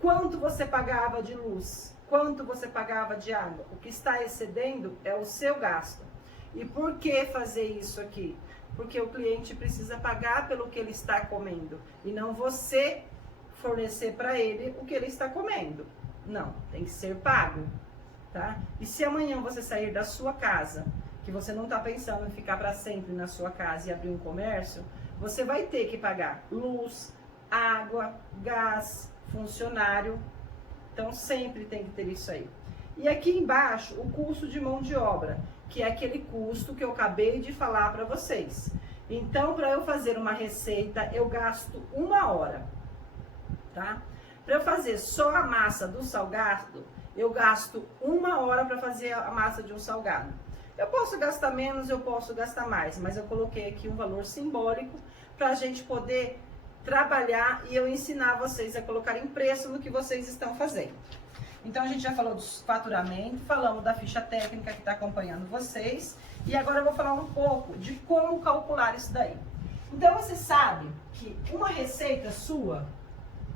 Quanto você pagava de luz? Quanto você pagava de água? O que está excedendo é o seu gasto. E por que fazer isso aqui? Porque o cliente precisa pagar pelo que ele está comendo e não você fornecer para ele o que ele está comendo. Não, tem que ser pago, tá? E se amanhã você sair da sua casa, que você não está pensando em ficar para sempre na sua casa e abrir um comércio, você vai ter que pagar luz, água, gás, funcionário. Então sempre tem que ter isso aí. E aqui embaixo, o custo de mão de obra, que é aquele custo que eu acabei de falar para vocês. Então, para eu fazer uma receita, eu gasto 1 hora, tá? Para eu fazer só a massa do salgado, eu gasto 1 hora para fazer a massa de um salgado. Eu posso gastar menos, eu posso gastar mais, mas eu coloquei aqui um valor simbólico para a gente poder trabalhar e eu ensinar vocês a colocarem preço no que vocês estão fazendo. Então, a gente já falou do faturamento, falamos da ficha técnica que está acompanhando vocês. E agora eu vou falar um pouco de como calcular isso daí. Então, você sabe que uma receita sua,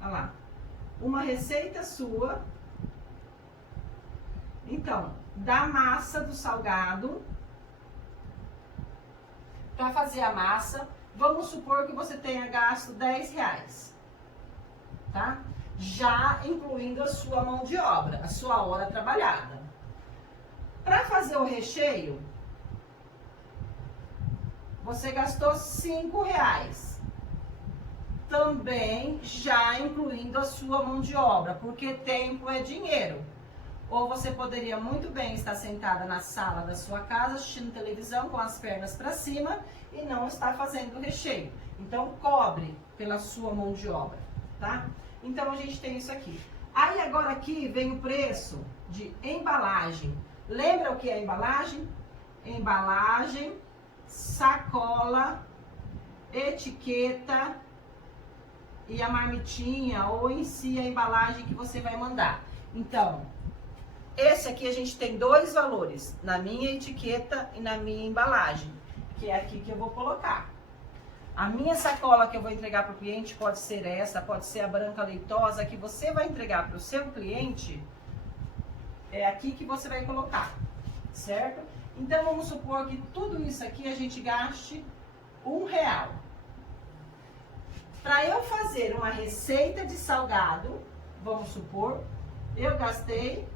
olha lá, uma receita sua, então, da massa do salgado, para fazer a massa, vamos supor que você tenha gasto R$10, tá? Já incluindo a sua mão de obra, a sua hora trabalhada. Para fazer o recheio, você gastou R$5. Também já incluindo a sua mão de obra, porque tempo é dinheiro. Ou você poderia muito bem estar sentada na sala da sua casa, assistindo televisão com as pernas para cima e não estar fazendo o recheio. Então, cobre pela sua mão de obra, tá? Então, a gente tem isso aqui. Aí, agora aqui vem o preço de embalagem. Lembra o que é embalagem? Embalagem, sacola, etiqueta e a marmitinha ou em si a embalagem que você vai mandar. Então, esse aqui a gente tem 2 valores, na minha etiqueta e na minha embalagem, que é aqui que eu vou colocar. A minha sacola que eu vou entregar para o cliente pode ser essa, pode ser a branca leitosa, que você vai entregar para o seu cliente, é aqui que você vai colocar, certo? Então, vamos supor que tudo isso aqui a gente gaste R$1. Para eu fazer uma receita de salgado, vamos supor, eu gastei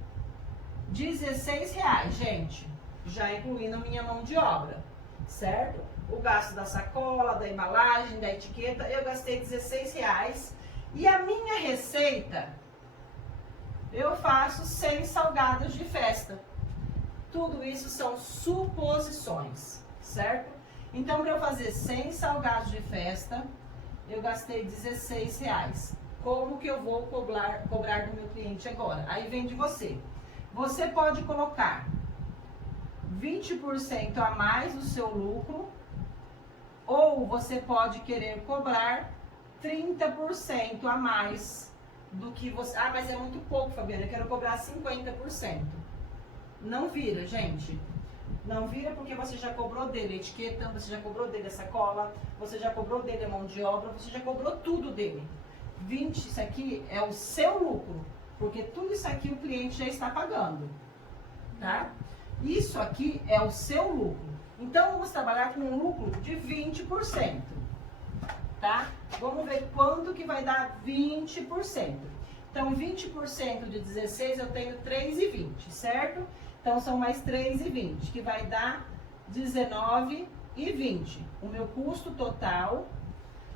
R$16, gente, já incluindo a minha mão de obra, certo? O gasto da sacola, da embalagem, da etiqueta, eu gastei R$16. E a minha receita, eu faço 100 salgados de festa. Tudo isso são suposições, certo? Então, para eu fazer 100 salgados de festa, eu gastei R$16. Como que eu vou cobrar do meu cliente agora? Aí vem de você. Você pode colocar 20% a mais do seu lucro, ou você pode querer cobrar 30% a mais do que você... Ah, mas é muito pouco, Fabiana, eu quero cobrar 50%. Não vira, gente. Não vira porque você já cobrou dele a etiqueta, você já cobrou dele a sacola, você já cobrou dele a mão de obra, você já cobrou tudo dele. 20, isso aqui é o seu lucro, porque tudo isso aqui o cliente já está pagando, tá? Isso aqui é o seu lucro. Então, vamos trabalhar com um lucro de 20%. tá? Vamos ver quanto que vai dar 20%. Então, 20% de 16 eu tenho 3,20, certo? Então, são mais 3,20, que vai dar 19,20. O meu custo total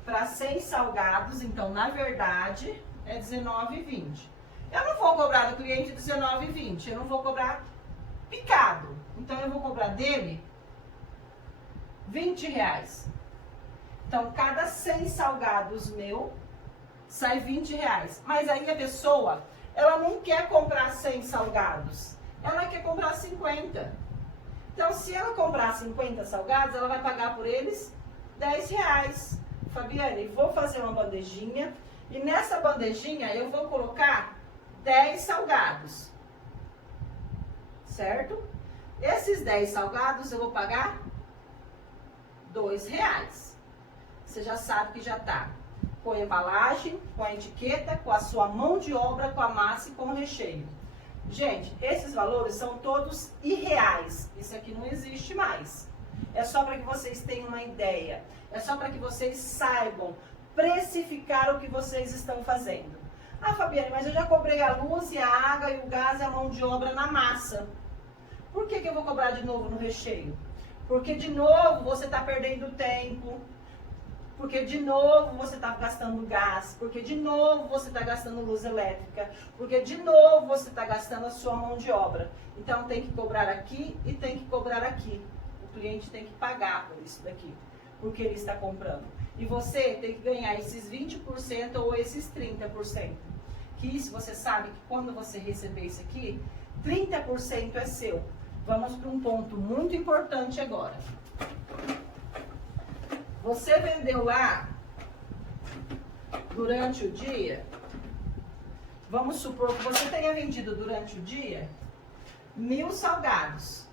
para 100 salgados, então, na verdade, é 19,20. Eu não vou cobrar do cliente 19,20, eu não vou cobrar picado. Então, eu vou cobrar dele R$20. Então, cada 100 salgados meu sai R$20. Mas aí a pessoa, ela não quer comprar 100 salgados, ela quer comprar 50. Então, se ela comprar 50 salgados, ela vai pagar por eles R$10. Fabiane, vou fazer uma bandejinha e nessa bandejinha eu vou colocar 10 salgados, certo? Esses 10 salgados eu vou pagar R$2. Você já sabe que já tá com a embalagem, com a etiqueta, com a sua mão de obra, com a massa e com o recheio. Gente, esses valores são todos irreais. Isso aqui não existe mais. É só para que vocês tenham uma ideia. É só para que vocês saibam precificar o que vocês estão fazendo. Ah, Fabiane, mas eu já cobrei a luz e a água e o gás e a mão de obra na massa. Por que eu vou cobrar de novo no recheio? Porque de novo você está perdendo tempo. Porque de novo você está gastando gás. Porque de novo você está gastando luz elétrica. Porque de novo você está gastando a sua mão de obra. Então tem que cobrar aqui e tem que cobrar aqui. O cliente tem que pagar por isso daqui. Porque ele está comprando. E você tem que ganhar esses 20% ou esses 30%. Que isso você sabe que quando você receber isso aqui, 30% é seu. Vamos para um ponto muito importante agora. Você vendeu lá durante o dia, vamos supor que você tenha vendido durante o dia 1.000 salgados.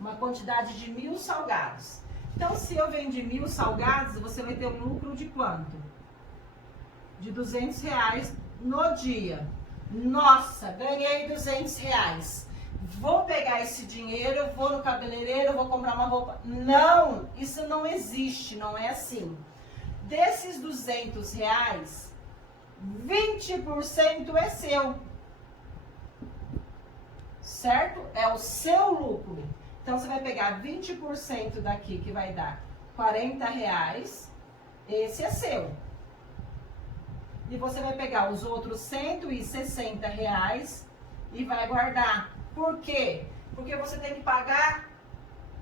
Uma quantidade de 1.000 salgados. Então, se eu vendi 1.000 salgados, você vai ter um lucro de quanto? De R$200 no dia. Nossa, ganhei R$200. Vou pegar esse dinheiro, eu vou no cabeleireiro, eu vou comprar uma roupa. Não, isso não existe, não é assim. Desses R$200, 20% é seu. Certo? É o seu lucro. Então, você vai pegar 20% daqui, que vai dar R$40. Esse é seu. E você vai pegar os outros R$160 e vai guardar. Por quê? Porque você tem que pagar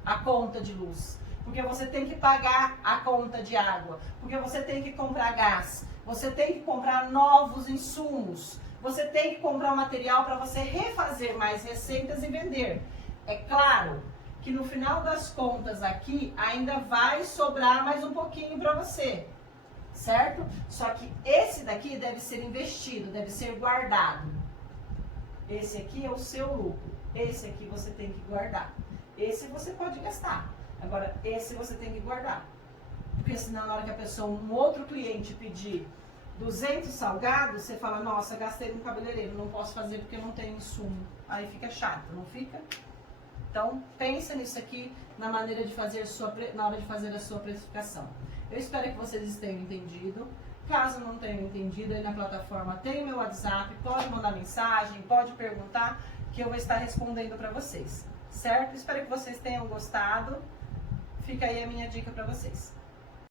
a conta de luz. Porque você tem que pagar a conta de água. Porque você tem que comprar gás. Você tem que comprar novos insumos. Você tem que comprar material para você refazer mais receitas e vender. É claro que no final das contas aqui ainda vai sobrar mais um pouquinho para você. Certo? Só que esse daqui deve ser investido, deve ser guardado. Esse aqui é o seu lucro. Esse aqui você tem que guardar. Esse você pode gastar. Agora, esse você tem que guardar. Porque senão, na hora que a pessoa, um outro cliente pedir 200 salgados, você fala, nossa, gastei no cabeleireiro, não posso fazer porque não tenho insumo. Aí fica chato, não fica? Então, pensa nisso aqui na maneira de fazer na hora de fazer a sua precificação. Eu espero que vocês tenham entendido. Caso não tenham entendido, aí na plataforma tem o meu WhatsApp, pode mandar mensagem, pode perguntar, que eu vou estar respondendo para vocês, certo? Espero que vocês tenham gostado. Fica aí a minha dica para vocês.